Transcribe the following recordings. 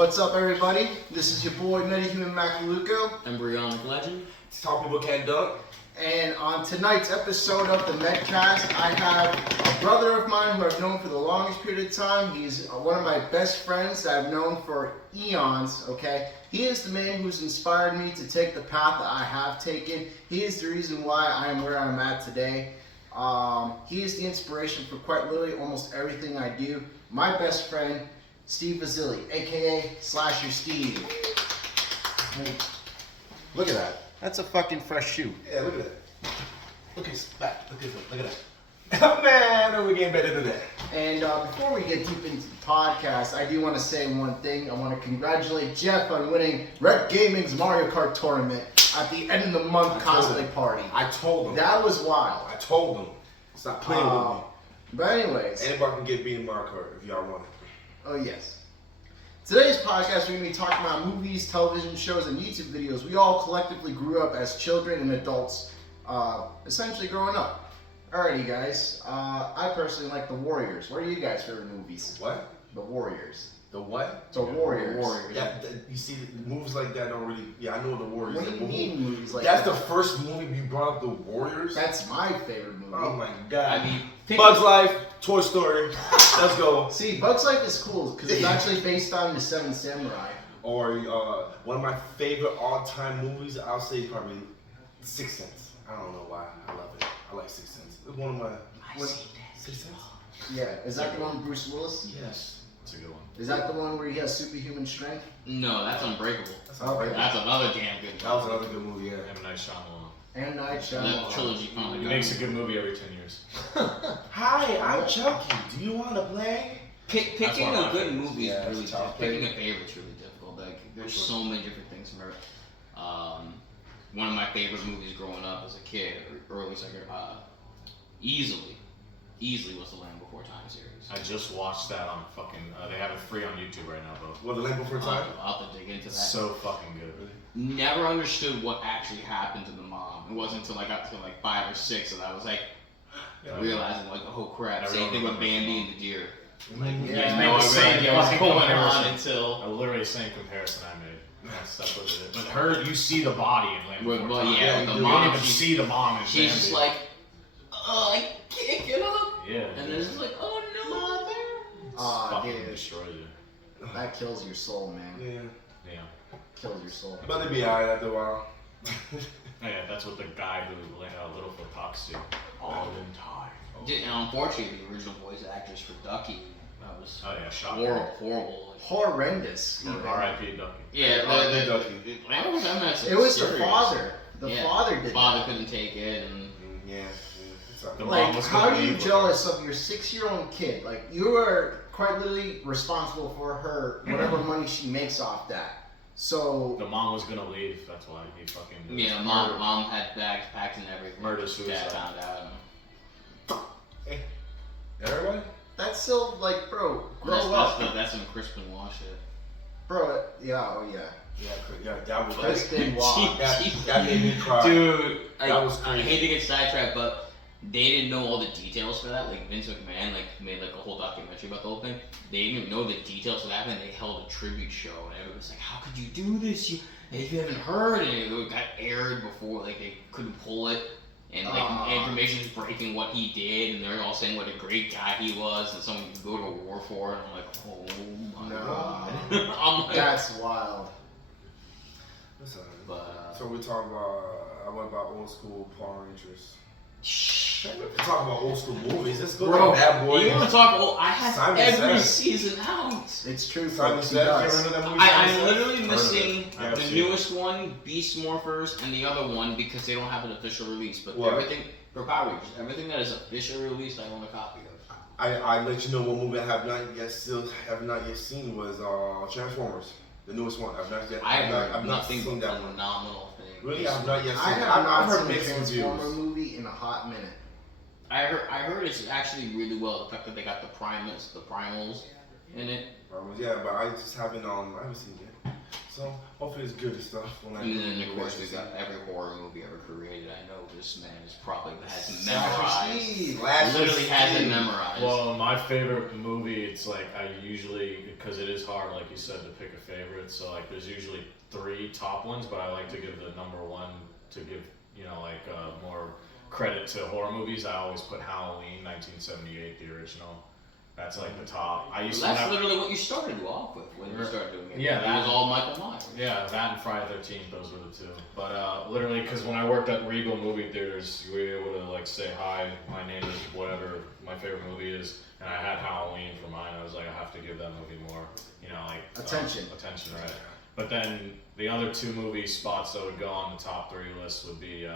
What's up, everybody? This is your boy Metahuman Podcast. Embryonic Legend. It's Tallpplcantdunk. And on tonight's episode of the Medcast, I have a brother of mine who I've known for the longest period of time. He's one of my best friends that I've known for eons, okay? He is the man who's inspired me to take the path that I have taken. He is the reason why I am where I'm at today. He is the inspiration for quite literally almost everything I do. My best friend, Steve Vasili, aka Slasher Steve. Look at that. That's a fucking fresh shoe. Yeah, look at that. Look at his back. Look at that. Man, we're getting better than that. And before we get deep into the podcast, I do want to say one thing. I want to congratulate Jeff on winning Red Gaming's Mario Kart tournament at the end of the month cosplay party. I told him. That was wild. I told him. Stop playing with me. But anyways. Anybody can get beat in Mario Kart if y'all want it. Oh, yes. Today's podcast, we're going to be talking about movies, television shows, and YouTube videos. We all collectively grew up as children and adults, essentially growing up. Alrighty, guys. I personally like The Warriors. What are you guys' favorite movies? What? The Warriors. The what? The Warriors. The Warriors. You see, movies like that don't really... Yeah, I know The Warriors. What do you mean movies like That's that? the first movie you brought up, The Warriors? That's my favorite movie. Oh my god. I mean, Bugs Life, Toy Story. Let's go. See, Bugs Life is cool because it's actually based on the Seven Samurai. Or one of my favorite all-time movies, I'll say probably Sixth Sense. I don't know why. I love it. I like Sixth Sense. It's one of my... Sixth Sense? Yeah, is that the one with Bruce Willis? Yes. That's a good one. Is that the one where he has superhuman strength? No, that's Unbreakable. Okay. That's another damn good That was another good movie, yeah. M. Night Shyamalan. And Night That Shyamalan. trilogy finally He got makes me. a good movie every 10 years. Hi, I'm Chucky. Do you want to play? Picking That's one of a my good favorites. movie Yeah, is really it's tough. tough. Picking a favorite's really difficult. Like, there's so many different things from her. One of my favorite movies growing up as a kid, or at least easily was The Land Before Time series. I just watched that on fucking. They have it free on YouTube right now, bro. What, The Land Before Time? I'll have to dig into that. So fucking good. Never understood what actually happened to the mom. It wasn't until I got to like 5 or 6 that I was like realizing like, oh crap. Same thing with Bambi and the deer. Like, Yeah, no idea what's going on A until. literally same comparison I made. I stuck with it. But her, you see the body in Land Before Well, Time. yeah, the you mom, don't even see the mom in she's Bambi. just like, oh, I can't get up. Yeah. And then it's just like, oh no, mother. fucking dude. destroys you. That kills your soul, man. Yeah. Yeah. Kills your soul. But it'll be alright after a while. Yeah, that's what the guy who Littlefoot talks to all the time. And unfortunately, the original voice actress for Ducky, that was Oh yeah, shocking. horrible. Horrendous. even. R.I.P. Ducky. Yeah, R.I.P. Ducky. It was the father. The father did Father that. couldn't take it, and Yeah. It's all The right. mom Like, was how gonna are you leave with jealous of your 6-year-old kid? Like, you are quite literally responsible for her, whatever money she makes off that. So, The mom was gonna leave. That's why he fucking. yeah, mom had bags packed and everything. Murder, suicide. Dad found out. Everybody? that's still, like, bro, grow up. That's some Crispin Wash shit. Bro, yeah, oh yeah. Yeah, that was Crispin Wash. that made me cry. Dude, That was I crazy. hate to get sidetracked, but they didn't know all the details for that. Like Vince McMahon, made like a whole documentary about the whole thing. They didn't even know the details of that, and they held a tribute show, and everyone was like, "How could you do this? You haven't heard?" And it got aired before, like they couldn't pull it, and like information's breaking what he did, and they're all saying what a great guy he was, and someone could go to war for it. And I'm like, oh my No. god. I'm like, That's wild. That's all right. but So we're talking about, I went about old school Power Rangers. shh. We're talking about old school movies. Let's go Bro, to Bad Boys. you want to talk? Oh, I have Simon every Says. season out. It's true, Simon folks. He Says. You ever does. heard of that movie? I'm Simon Says? literally Heard of missing it. I have the seen newest one, Beast Morphers, and the other one because they don't have an official release. But What? everything for Power Rangers, everything that is officially released, I own a copy of. I let you know what movie I have not yet seen was Transformers, the newest one. I've not Nothing seen but that one. phenomenal thing. Really, I've not yet seen I it. have not I've heard seen a mixed Transformer reviews. movie in a hot minute. I heard it's actually really well. The fact that they got the primals in it. Yeah, but I just haven't seen it. So hopefully it's good and stuff. When I And do then of course release we it. got every horror movie ever created. I know this man is probably has Slasher memorized. Steve. Literally has it memorized. Well, my favorite movie, it's like I usually, because it is hard, like you said, to pick a favorite. So like there's usually 3 top ones, but I like to give the number one to give, you know, like more credit to horror movies. I always put Halloween 1978, the original. That's like the top. I used That's to have, literally what you started off with when you started doing it. Yeah, it that- was all Michael Myers. Yeah, that and Friday the 13th, those were the 2. But literally, because when I worked at Regal movie theaters, we were able to like say, hi, my name is whatever my favorite movie is, and I had Halloween for mine. I was like, I have to give that movie more, you know, like Attention. Attention, right? But then the other 2 movie spots that would go on the top 3 list would be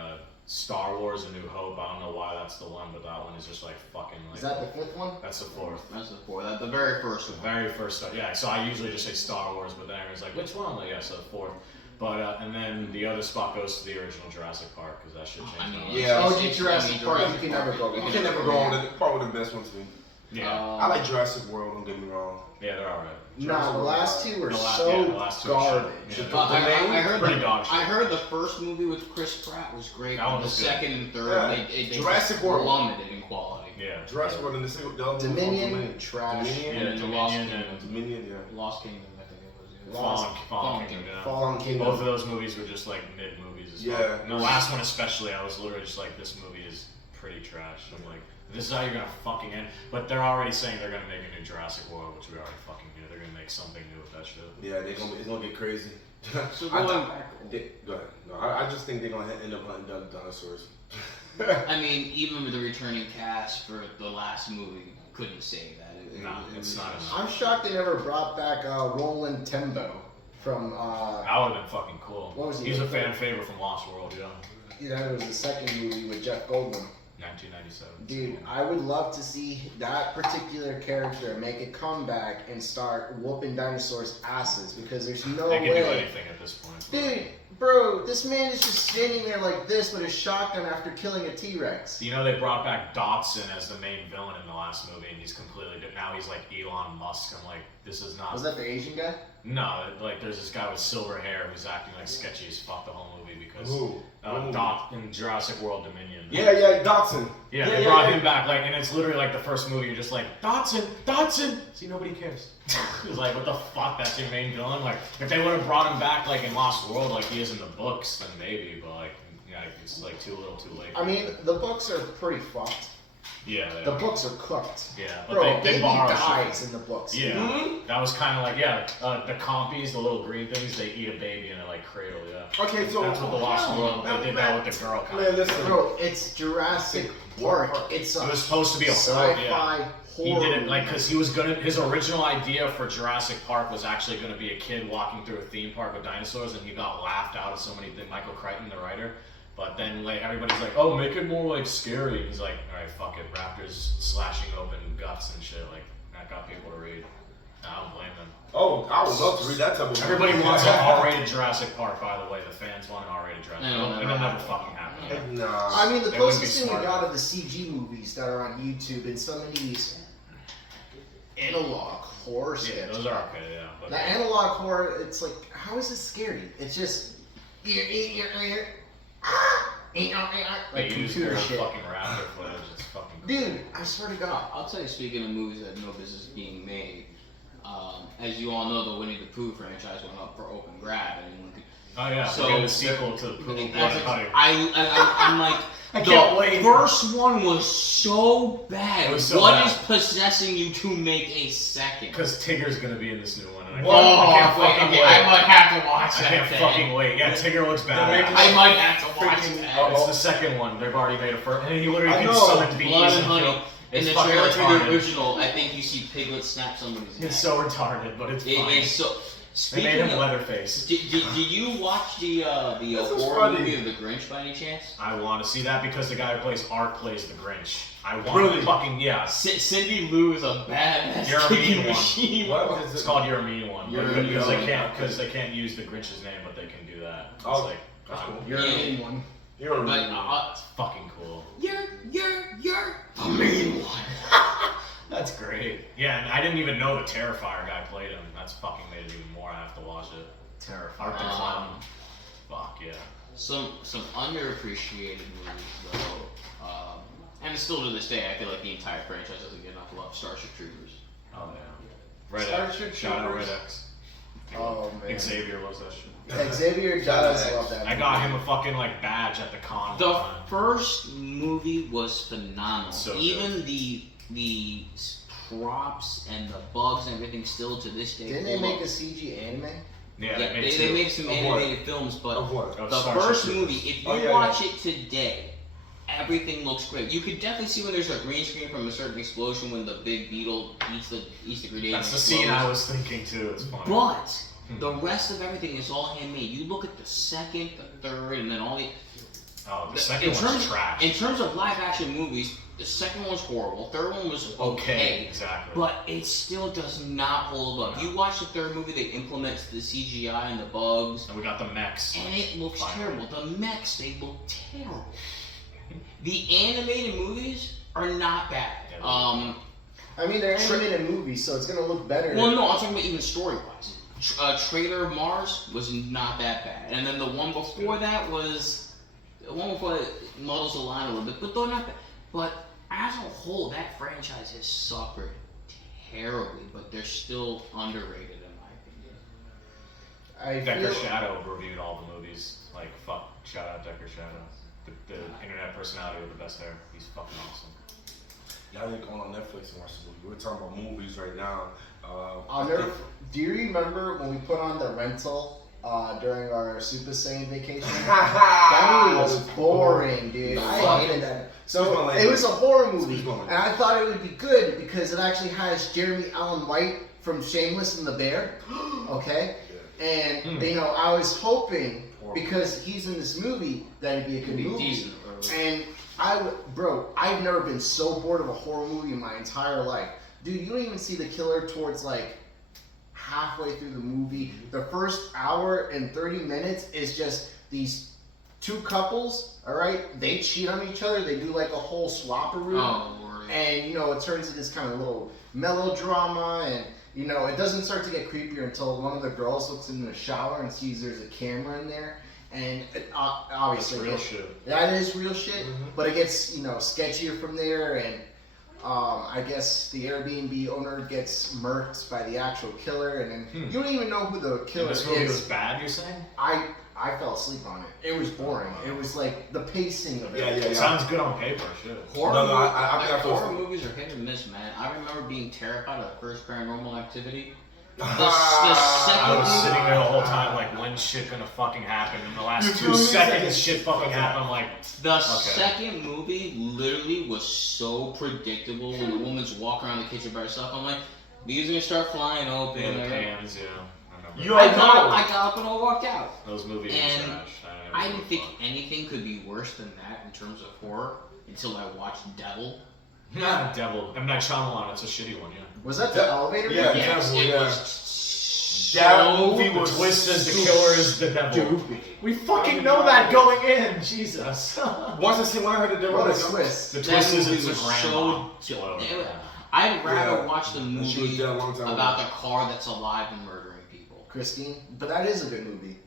Star Wars: A New Hope. I don't know why that's the one, but that one is just like fucking like. Is that the 5th one? That's the 4th. That's the 4th. The very first The one. very first stuff, yeah. So I usually just say Star Wars, but then everyone's like, which one? I'm like, yeah, so the 4th. But and then the other spot goes to the original Jurassic Park because that shit changed. I mean, my life. Yeah. OG Jurassic Park, you can never go You wrong. can never go on. That's probably the best one to me. Yeah, I like Jurassic World. Don't get me wrong. yeah, they're alright. Nah, the last 2 were The so last 2 are garbage. shit. But Yeah. I heard Pretty dog shit. I heard the first movie with Chris Pratt was great. That one But the was good. second and third, Yeah. they Jurassic just World. plummeted in quality. Yeah. Jurassic World and the second the other one was Dominion, Dominion. trash. Dominion. And then the Lost Dominion Kingdom. Dominion, yeah. Lost Kingdom, I think it was. Yeah. Lost- Fallen Kingdom, yeah. Fallen Kingdom. Both of those movies were just like mid movies as well. Yeah. And the last one especially, I was literally just like, this movie is pretty trash. I'm like, this is how you're gonna fucking end. But they're already saying they're gonna make a new Jurassic World, which we already fucking knew. They're gonna make something new with that shit. Yeah, it's gonna get crazy. So I going thought- back, Go ahead. No, I just think they're gonna end up hunting down dinosaurs. I mean, even with the returning cast for the last movie, couldn't save that. No, it's not enough. I'm shocked they never brought back Roland Tembo from. That would have been fucking cool. What was he He's a in? fan favorite from Lost World, yeah. That was the second movie with Jeff Goldblum. 1997. Dude, I would love to see that particular character make a comeback and start whooping dinosaurs' asses because there's no They can do way. anything at this point. Dude, bro, this man is just standing there like this with a shotgun after killing a T-Rex. You know, they brought back Dotson as the main villain in the last movie, and he's completely different. Now he's like Elon Musk. I'm like, this is not. Was that the Asian guy? No, like there's this guy with silver hair who's acting like sketchy as fuck the whole movie because Who? Dot in Jurassic World Dominion. Yeah, Dotson. Yeah, they brought him back, like, and it's literally like the first movie. You're just like, Dotson. See, nobody cares. It's like, what the fuck? That's your main villain. Like, if they would have brought him back, like in Lost World, like he is in the books, then maybe. But like, yeah, it's like too little, too late. I mean, the books are pretty fucked. Yeah, they The are. books are cooked. Yeah, but Bro, they baby borrow shit. dies in the books. Yeah, Mhm. that was kind of like, the compies, the little green things, they eat a baby in a like cradle. Yeah. Okay, so That's what the Lost World. They did that with the girl. Kind Man, of. listen. Bro, it's Jurassic Park. It's a It was supposed to be a horror. sci-fi Yeah. He horror. did it like because he was gonna. His original idea for Jurassic Park was actually gonna be a kid walking through a theme park with dinosaurs, and he got laughed out of so many things. Michael Crichton, the writer. But then like everybody's like, oh, make it more like scary. And he's like, all right, fuck it, raptors slashing open guts and shit. Like that got people to read. I don't blame them. Oh, I would love to read that type of Everybody wants an R-rated Jurassic Park, by the way. The fans want an R-rated Jurassic No, Park. It'll never fucking happen. Nah. I mean, the They wouldn't be closest thing we smart. got are the CG movies that are on YouTube and some of these analog horror Yeah, skits. those are okay, yeah. But The analog horror, it's like, how is this scary? It's just like they use computer their shit. fucking raptor footage. It's fucking Dude, I swear to God. I'll tell you, speaking of movies that no business being made, as you all know, the Winnie the Pooh franchise went up for open grab. Anyone could. Oh yeah, So so getting the sequel to the Pooh. I'm like, I can't wait. first one was so bad. It was so What bad. is possessing you to make a second? Because Tigger's gonna be in this new one. And I Oh, can't wait, fucking okay, wait. I might have to watch I that. can't then. fucking wait. Yeah, Tigger looks bad. I might have to watch Freaking- that. Oh, It's the second one. They've already made a first. And he literally I can know. summon bees Blood and and Honey. kill. In It's the fucking trailer to the retarded. original, I think you see Piglet snap somebody's neck. It's so retarded, but it's It fine. is so. They made Speaking him of, Leatherface. did you watch the This is horror funny. movie of The Grinch by any chance? I want to see that because the guy who plays Art plays the Grinch. I want Really? fucking yeah. Cindy Lou is a badass You're a kicking mean one. machine. What is It's it? called You're a Mean One. You're a Mean Because One. they can't use the Grinch's name, but they can do that. It's Oh, like that's cool. You're Yeah. a mean one. You're a But it's fucking cool. you're the mean one. That's great. Yeah, and I didn't even know the Terrifier guy played him. That's fucking made it even more. I have to watch it. Terrifying. Art the Clown. Fuck yeah. Some underappreciated movies though, and still to this day, I feel like the entire franchise doesn't get enough love. Starship Troopers. Oh yeah. Red Starship X. Shout out Troopers. Red X. Oh man. Xavier loves that shit. Xavier does love that. I got him a fucking like badge at the con. The one time. first movie was phenomenal. So even the props and the bugs and everything still to this day. Didn't they make a CG anime? Yeah, Yeah, they they made make some Of animated films, but Of what? Of the Starship first Troopers. movie, if you Oh, yeah, watch it today, everything looks great. You could definitely see when there's a green screen from a certain explosion when the big beetle eats the grenade. That's the and scene I explodes. was thinking too. It's funny. But the rest of everything is all handmade. You look at the second, the third, and then all the. Oh, the second one's trash. In terms of live action movies, the second one's horrible. Third one was okay. Exactly. But it still does not hold up. You watch the third movie, they implement the CGI and the bugs, And we got the mechs. and it looks Finally. terrible. The mechs, they look terrible. The animated movies are not bad. Yeah, I mean, they're animated movies, so it's gonna look better. Well, no, I'm talking about even story-wise. Trailer of Mars was not that bad, and then the one before that was the one before that muddles the line a little bit, but they're not bad. But as a whole, that franchise has suffered terribly, but they're still underrated in my opinion. I Decker feel, Shadow reviewed all the movies. Like, fuck, shout out Decker Shadow. The internet personality with the best hair. He's fucking awesome. Y'all ain't going on Netflix and watch the movie. We're talking about movies right now. I'll never. Do you remember when we put on the rental during our Super Saiyan vacation? That movie was boring, dude. I hated that. So it was a horror movie, and I thought it would be good because it actually has Jeremy Allen White from Shameless and the Bear. Okay, and you know I was hoping because he's in this movie that it'd be a good It'd be movie. decent. And I've never been so bored of a horror movie in my entire life. Dude, you don't even see the killer towards like halfway through the movie. The first hour and 30 minutes is just these two couples, alright? They cheat on each other, they do like a whole swapperoo. Oh, Lord. And you know, it turns into this kind of little melodrama, and you know, it doesn't start to get creepier until one of the girls looks in the shower and sees there's a camera in there. And obviously, That's real shit. that is real shit, but it gets, you know, sketchier from there, and I guess the Airbnb owner gets murked by the actual killer, and then you don't even know who the killer This movie is. was bad, you're saying? I fell asleep on it. It was boring. It was like the pacing of it. Yeah. It sounds good on paper, shit. Horror, No, I think I horror feel- movies are hit or miss, man. I remember being terrified of the first Paranormal Activity. The I second was movie, sitting there the whole time like, when's shit gonna fucking happen? In the last You 2 feel me? seconds, shit fucking happened. I'm like, the second movie literally was so predictable when the woman's walking around the kitchen by herself. I'm like, these are gonna start flying open. yeah, the I pans, yeah. I remember. You I know. got up and I walked out. Those movies are And trash. I didn't think anything could be worse than that in terms of horror until I watched Devil. Devil. M. Night Shyamalan, it's a shitty one, yeah. Was that the elevator? Yeah, movie? Yes, Devil, it yeah. was That so movie The was twist is the killer is the devil. Stupid. We fucking know that going in, Jesus. Once I see one, I heard the devil. What a like, twist. The That twist is movie it's a was grandma. so- Spoiler. Yeah, I'd rather Yeah. watch the She was movie dead a long time about ago. the car that's alive and murdering people. Christine, but that is a good movie.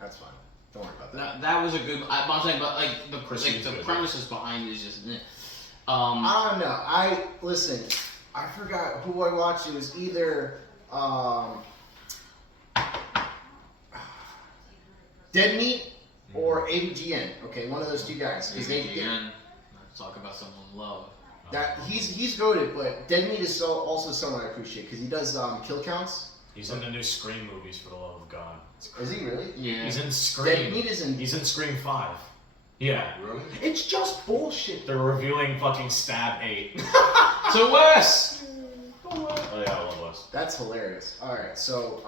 That's fine. Don't worry about that. That was a good. I'm saying, but like Christine's the good. premises behind it is just. I don't know. Listen. I forgot who I watched. It was either Dead Meat or AVGN. Okay, one of those two guys. 'Cause they Again, let's talk about someone love. that he's goated, but Dead Meat is also someone I appreciate because he does kill counts. He's in the new Scream movies, for the love of God. Is he really? Yeah. He's in Dead Scream. Meat is in. He's in Scream 5. Yeah. Really? It's just bullshit. They're reviewing fucking Stab 8. To Wes. Oh yeah, I love Wes. That's hilarious. All right, so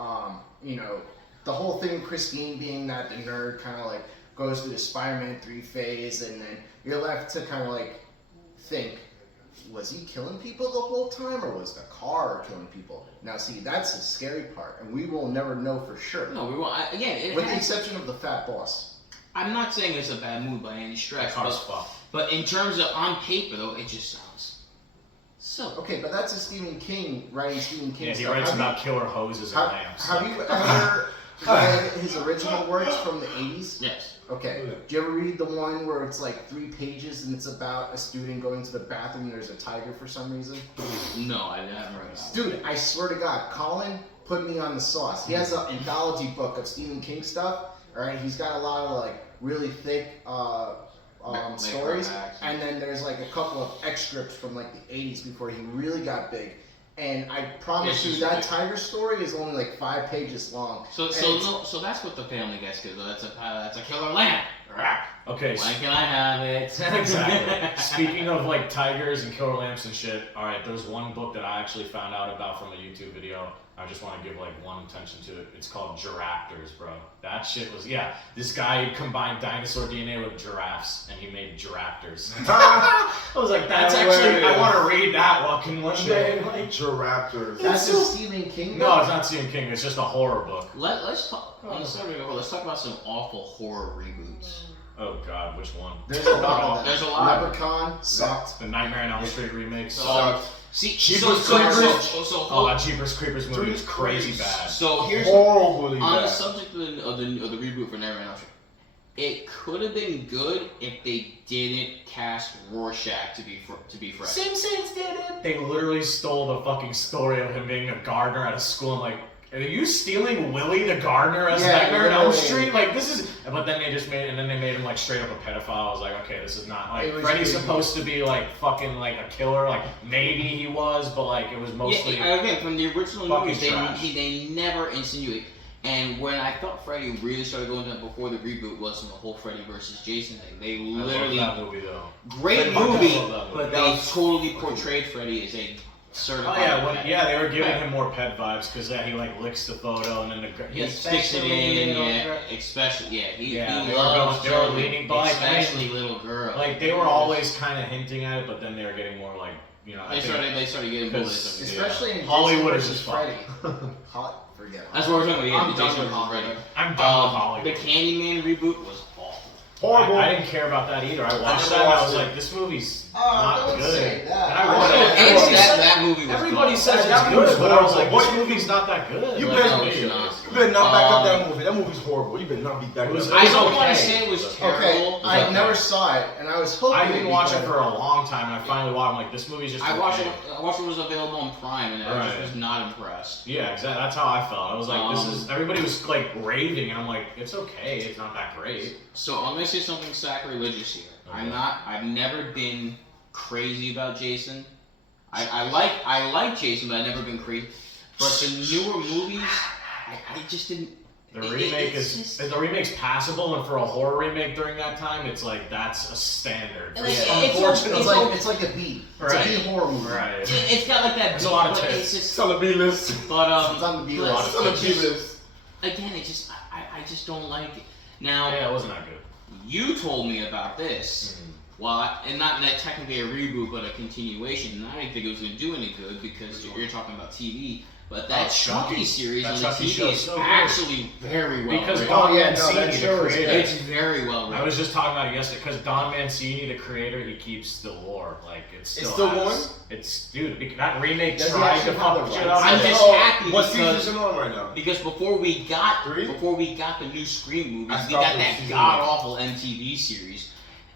you know, the whole thing with Christine being that the nerd kind of like goes through the Spider-Man 3 phase, and then you're left to kind of like think, was he killing people the whole time, or was the car killing people? Now, see, that's the scary part, and we will never know for sure. No, we won't. Again, With the exception of the fat boss. I'm not saying it's a bad movie by any stretch, Car's fucked. but in terms of on paper though, it just sounds so. Okay, but that's a Stephen King writing Stephen King Yeah, he stuff. writes Have about killer hoses and you, lamps. have you ever His original works from the 80s? Yes. Okay. Yeah. Do you ever read the one where it's like 3 pages and it's about a student going to the bathroom and there's a tiger for some reason? No, I haven't read that. Dude, I swear to God, Colin put me on the sauce. He has an anthology book of Stephen King stuff. Alright, he's got a lot of like really thick stories. And then there's like a couple of excerpts from like the 80s before he really got big. And I promise you that tiger story is only like 5 pages long. So that's what the family gets, because that's a killer lamb. Okay. When can I have it? Exactly. Speaking of like tigers and killer lambs and shit, alright, there's one book that I actually found out about from a YouTube video. I just want to give like one attention to it. It's called Giraffes, bro. That shit was, this guy combined dinosaur DNA with giraffes and he made Giraffes. I was like, that's actually, I want to read that walking one day. Like, Giraffes. That's a Stephen King book? no, it's not Stephen King. It's just a horror book. Let's talk on the subject of horror. Let's talk about some awful horror reboots. Oh God, which one? There's a lot of them. There's a lot. Leprechaun sucked. The Nightmare on Elm Street remakes. See, Jeepers Creepers. Oh, Jeepers Creepers movie is crazy bad. So here's horribly on bad. the subject of the reboot for Nightmare on Elm Street. It could have been good if they didn't cast Rorschach to be Freddy. Simpsons did it. They literally stole the fucking story of him being a gardener at a school. I'm like, are you stealing Willie the gardener as Nightmare on Elm Street? Like, this is. But then they just made him like straight up a pedophile. I was like, okay, this is not like Freddy's supposed to be like fucking like a killer. Like maybe he was, but like it was mostly. Yeah, again, from the original movies, trash. they never insinuate. And when I thought Freddy really started going down before the reboot was the whole Freddy versus Jason thing. They literally I love that movie though. Great movie, but they totally portrayed Freddy as a certified. Oh yeah, they were giving him more pet vibes because he like licks the photo and then he sticks it in, especially he they loves were leaning by, especially little girls. Like they were always kind of hinting at it, but then they were getting more like they started getting bullied. Especially in Hollywood Jason is just Freddy. Forget it. That's what we're talking about. I'm done with Hollywood. I'm done with Hollywood. The Candyman reboot was awful. Horrible. I didn't care about that either. I watched that and I was like, this movie's not don't good. say that. And That movie was everybody gone. says That it's movie good, was but I was like, horrible. this movie's not that good. You Like, better No, it's not. You better not back up that movie. That movie's horrible. You better not be back up. I don't want okay. to say it was Okay, terrible. I never saw it, and I was hoping. I didn't watch it better. for a long time, and I finally watched. I'm like, this movie's just. I watched okay. it. I watched it was available on Prime, and I Right. just was not impressed. Yeah, exactly. That's how I felt. I was like, this is. Everybody was like raving, and I'm like, it's okay. It's not that great. So I'm gonna say something sacrilegious here. Okay. I've never been crazy about Jason. I like Jason, but I've never been crazy. But the newer movies, I just didn't. The remake the remake's passable, and for a horror remake during that time, it's like that's a standard. And Unfortunately, it's like a B. It's Right. a B horror movie. Right. It's got like that. There's a lot of but tits. It's on the B list. But It's on the B but list. It's on the it's B just- list. Again, it just I just don't like it. Now Yeah, it wasn't that good. you told me about this. Well, and not technically a reboot, but a continuation. And I didn't think it was going to do any good because you're talking about TV. But that Chucky series That on the Chucky TV show's is so good. actually very well Because written. Don that Mancini, show the is creator, It's very well written. I was just talking about it yesterday because Don Mancini, the creator, he keeps the lore. Like it's still has- going? It's dude. That remake Does he tried to actually have fuck the shit rights? up. I'm just Oh, happy what because season's it on right now? because before we got 3? the new Scream movies, I we stopped got at that season god awful MTV series.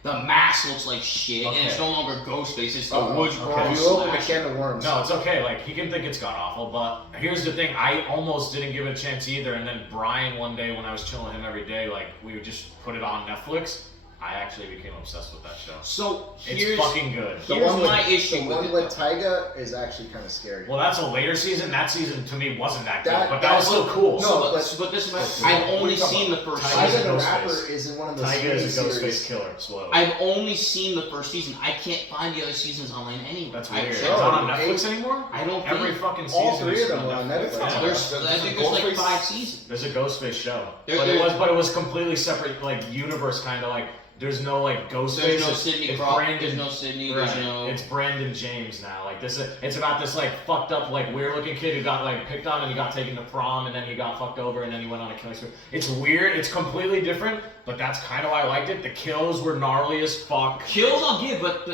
The mask looks like shit, and it's Okay. no longer Ghostface. It's the Uh-oh. Woodsboro Okay. You opened a slasher. can of worms. No, it's okay. Like he can think it's god awful, but here's the thing: I almost didn't give it a chance either. And then Brian, one day when I was chilling with him every day, like we would just put it on Netflix. I actually became obsessed with that show. So It's here's fucking good. The here's one my with, issue the with one it. with though. Tyga is actually kind of scary. Well, that's a later season. That season to me wasn't that good, That- but that that was still cool. No, So, but- but this is What I've are you only talking seen the about? first Tyga's Tyga season. the Ghostface. rapper is in one of those Tyga is a series. Ghostface killer. Slowly. I've only seen the first season. I can't find the other seasons online anywhere. That's I weird. It's checked. not on Netflix anymore. I don't Every think fucking season. All three is of them are on Netflix. Yeah. I think there's like 5 seasons. There's a Ghostface show, There- but there- it was completely separate, like universe kind of like. There's no like Ghostface. There's no It's- Sidney it's Crawford. Brandon- There's no Sidney. Right. There's no. It's Brandon James now. Like this, it's about this like fucked up, like weird looking kid who got like picked on and he got taken to prom and then he got fucked over and then he went on a killing spree. It's weird. It's completely different, but that's kind of why I liked it. The kills were gnarly as fuck. Kills I'll give, but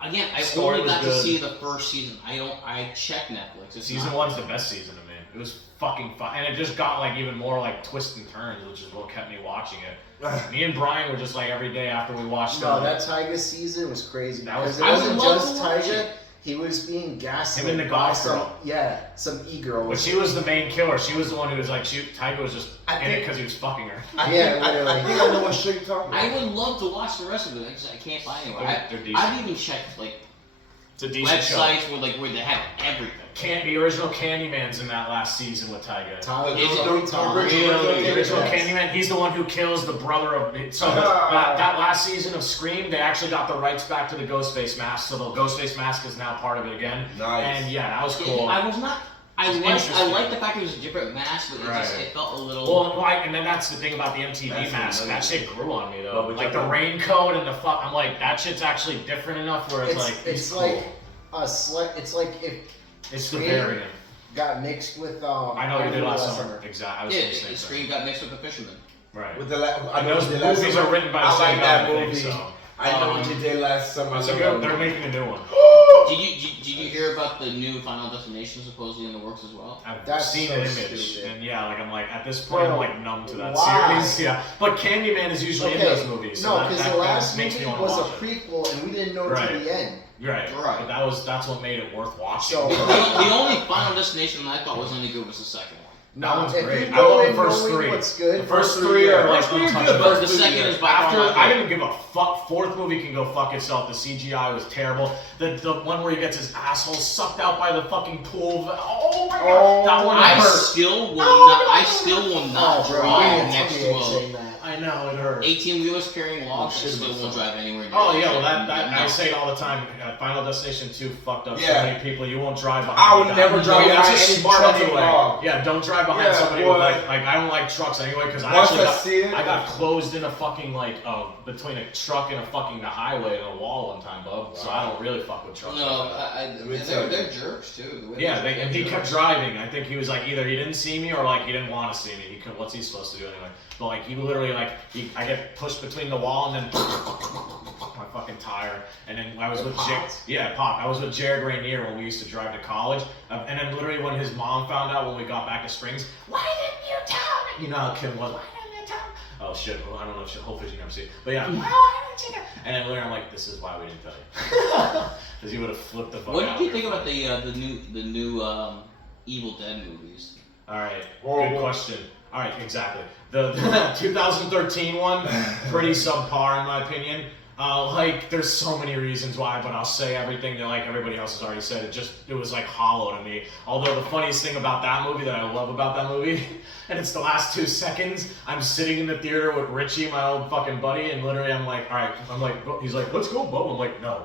again, I Story only was got to good. see the first season. I check Netflix. It's Season not- one's the best season to me. It was fucking fun, and it just got like even more like twists and turns, which is what kept me watching it. Me and Brian were just like every day after we watched. No, that Tyga season was crazy. That was- Because it I would wasn't love just to watch Tyga. it. He was being gaslit Him and the by golf some, girl. some e-girl. But she was the main killer. She was the one who was like, Tyga was just I in it think- because he was fucking her. I Yeah, think, I literally. think I know what show you're talking about. I would love to watch the rest of it. I can't find it. They're decent. I've even checked like It's a decent show. websites where they have everything. The original Candyman's in that last season with Tyga. Tyler, Is it- The original Yes. Candyman, he's the one who kills the brother of. So that last season of Scream, they actually got the rights back to the Ghostface mask, so the Ghostface mask is now part of it again. Nice. And yeah, that was cool. I was not. I It's like interesting. the fact it was a different mask, but it felt a little. Well, and then that's the thing about the MTV That's mask. That amazing. shit grew on me though. But Like the raincoat and the fuck. I'm like, that shit's actually different enough where it's like it's cool. like it's like if It's the Scream variant. got mixed with I know you did last Last summer. Exactly. I was yeah, saying the same the thing. Screen got mixed with the Fisherman. Right. With the I And know those what you did last movies summer. are written by the I same like guy, that I think, movie. so. I know what you did last summer. So they're making a new one. Did you hear about the new Final Destination supposedly in the works as well? I've That's seen so an image, stupid. and yeah, like I'm like at this point Bro, I'm like numb to that why? series. Yeah, but Candyman is usually in those movies. So no, that, because that, the last that makes movie me want to was a watch it. prequel, and we didn't know Right. till the end. Right, Right. But that's what made it worth watching. So- The only Final Destination I thought was any good was the second one. that one's if great. you I go love in the first knowing three. what's good, The first three are like First three are good, untouchable. but The second is by After far my I favorite. didn't give a fuck. Fourth movie can go fuck itself. The CGI was terrible. The one where he gets his asshole sucked out by the fucking pool. Oh my god, that one I hurt. still will Oh, not. I still will not Oh, bro, drive you next didn't to tell me saying that. I know it hurt. 18-wheelers carrying logs. I should've still been won't fun. drive anywhere near. Oh that yeah, well shit. I No. say it all the time. Final Destination 2 fucked up so Yeah. many people. You won't drive behind. I would a guy. never drive Yeah, that's behind just any smart truck anyway. at all. Yeah, don't drive behind Yeah, somebody boy. with like I don't like trucks anyway because I Once actually I see it, I got closed in a fucking like between a truck and a fucking the highway and a wall one time, bub. So I don't really fuck with trucks. No, like that. me tell they're you. jerks too. The way Yeah, they're and he jerks. kept driving. I think he was like either he didn't see me or like he didn't want to see me. What's he supposed to do anyway? But like he literally like I get pushed between the wall and then my fucking tire. And then I was with I was with Jared Rainier when we used to drive to college. And then literally when his mom found out when we got back to Springs, why didn't you tell me? You know how Kim was. Why didn't you tell me? Oh shit! Well, I don't know. Hopefully she never see it. But yeah. Why didn't you tell me? And then literally I'm like, this is why we didn't tell you. Because you would have flipped the fuck What out did you there. think about the new Evil Dead movies? All right, Horrible. good question. All right, exactly. The 2013 one, pretty subpar in my opinion. Like, there's so many reasons why, but I'll say everything that like everybody else has already said. It was like hollow to me. Although the funniest thing about that movie that I love about that movie, and it's the last 2 seconds, I'm sitting in the theater with Richie, my old fucking buddy, and literally I'm like, all right, he's like, let's go, Bo. I'm like, no.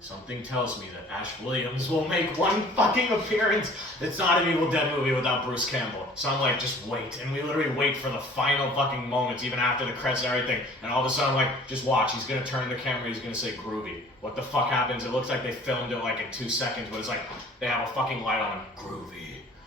Something tells me that Ash Williams will make one fucking appearance. It's not an Evil Dead movie without Bruce Campbell. So I'm like, just wait. And we literally wait for the final fucking moments, even after the credits and everything. And all of a sudden I'm like, just watch. He's gonna turn the camera, he's gonna say groovy. What the fuck happens? It looks like they filmed it like in 2 seconds, but it's like, they have a fucking light on, groovy.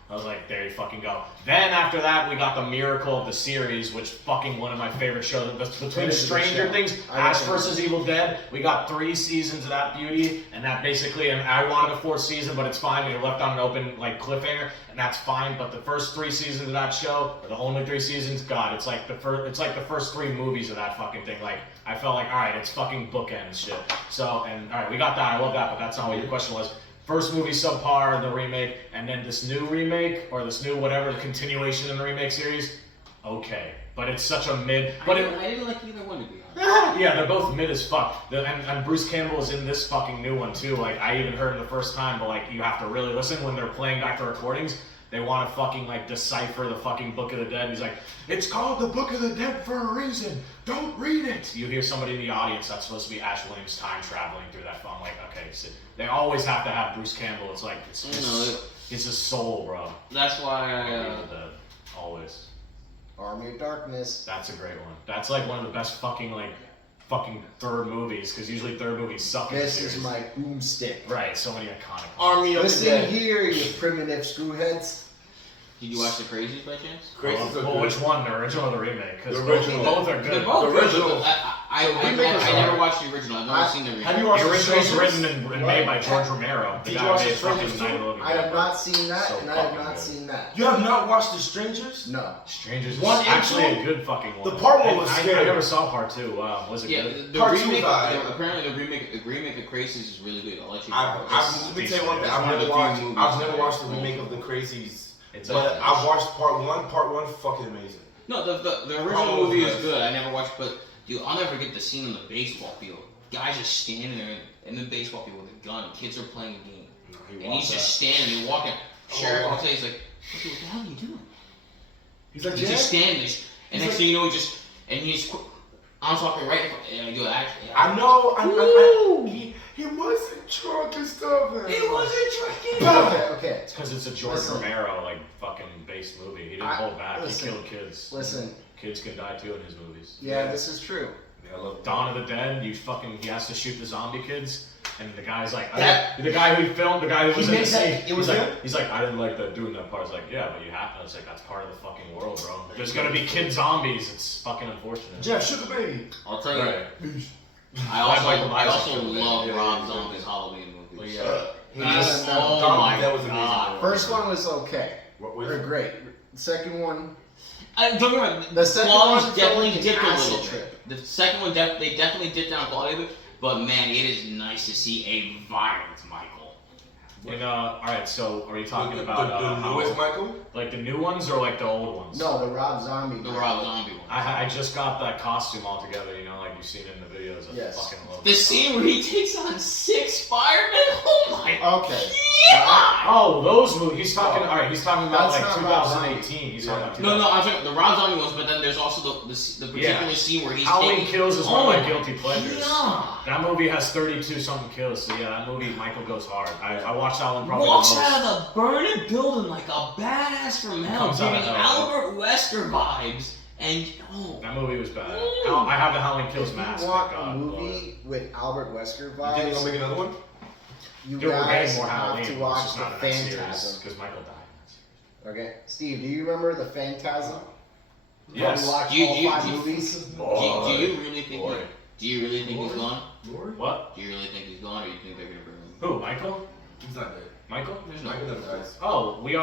I was like, there you fucking go. Then after that, we got the miracle of the series, which fucking one of my favorite shows. Between It is a good Stranger show. Things, I Ash like it. vs. Evil Dead, we got 3 seasons of that beauty, and that basically, and I wanted a 4th season, but it's fine. We left on an open like cliffhanger, and that's fine. But the first 3 seasons of that show, or the only 3 seasons, God, it's like the first 3 movies of that fucking thing. Like I felt like, all right, it's fucking bookends shit. So, and all right, we got that. I love that, but that's not what your question was. First movie subpar, the remake, and then this new remake, or this new whatever, continuation in the remake series, okay. But it's such a mid, but I didn't like either one to be honest. yeah, they're both mid as fuck. And Bruce Campbell is in this fucking new one too. Like, I even heard him the first time, but like, you have to really listen when they're playing back the recordings. They want to fucking like decipher the fucking Book of the Dead. He's like, it's called the Book of the Dead for a reason. Don't read it. You hear somebody in the audience that's supposed to be Ash Williams time traveling through that phone. Like, okay, so they always have to have Bruce Campbell. It's like, it's his soul, bro. That's why Always. Army of Darkness. That's a great one. That's like one of the best fucking third movies, because usually third movies suck in the This series. is my boomstick. Right, so many iconic ones. Army of the Listen Dead. here, you primitive screwheads. Did you watch The Crazies by chance? Crazies are Well, good. which one, the original or the remake? Because The original. both are They're good. both The good, original. but I never watched the original. I've never seen the remake. Have you watched The the original's Strangers? written and made by George Romero. The Did you guy watch who made The Strangers fucking Night of the too? Living I have Dead. not seen that, So and I have fucking not good. seen that. You have not watched The Strangers? No. Strangers One is actually intro? a good fucking one. The part one was I scary. never saw part 2. Wow, was it Yeah, good? the Part two remake. was Apparently, the remake of Crazies is really good. I'll let you know. Let me tell you one thing. It's one of the few movies I've never that watched the I- remake of The Crazies, It's but okay. I've watched part one. Part one, fucking amazing. No, the original Part one movie was is good. I never watched, but dude, I'll never forget the scene on the baseball field. Guys just standing there in the baseball field with a gun. Kids are playing a game, and he's just standing. They're walking. Sheriff wow. walks in. He's like, "What the hell are you doing?" He's like, He's just standing there, and next like- thing you know, I'm talking right in front. And I go, actually, I know. He wasn't drunk and stuff. Man. It wasn't drinking. Okay. It's because it's a George Listen. Romero like fucking based movie. He didn't I- hold back. listen. He killed kids. Listen. Kids can die too in his movies. Yeah, this is true. Yeah, I love Dawn of the Dead, he has to shoot the zombie kids, and the guy's like, That- the guy who filmed, the guy who was He in the made that- scene, it was he's like, I didn't like that doing that part. I was like, yeah, but you have to. It's like, that's part of the fucking world, bro. There's gonna be kid zombies. It's fucking unfortunate. Jeff, sugar baby. I'll tell you. Right. I Myers also killed it. love Yeah, Rob yeah, Zombie's Halloween movies. Well, yeah. He That's- just, oh Dawn of my the Dead was amazing. God. First one was okay. What was Or it? great. Second one, Don't get me wrong. The second quality's one felt definitely like an dipped a acid little trip. bit. The second one, they definitely dipped down quality a bit. But man, it is nice to see a violent Michael. And alright, so are you talking about the newest how, Michael? like the new ones or like the old ones? no, the Rob Zombie. The Rob Zombie one. I just got that costume all together, you know, like you've seen in the videos. I Yes. fucking love The it. scene where he takes on 6 firemen. Oh my Okay. God. Oh, those movies. He's talking. All right, he's talking about That's like not Rob 2018. He's talking about No, I'm talking the Rob Zombie ones, but then there's also the particular Yeah. scene where he's Halloween taking. Kills is Oh one of my my guilty pleasures. God. That movie has 32 something kills. So yeah, that movie Michael goes hard. I watched that one probably Walks the most. out of the burning building like a badass from hell, Comes out giving of hell. Albert Wesker vibes. And That movie was bad. Ooh. I have the Halloween Kills If mask. you want thank a God, movie with Albert Wesker You think they're vibes, gonna make another one? you Dude, we're guys getting more have Halloween. to It's watch just the not in that series Phantasm. because Michael died. Okay, Steve, do you remember the Phantasm? Yes. You watched Do you- all do you- 5 do you- movies? do you really think? Boy. Do you really think he's gone? Lord? What? Do you really think he's gone, or you think they're gonna bring him? Who? Michael? He's not dead. Michael? There's no. Michael never dies. Oh, they're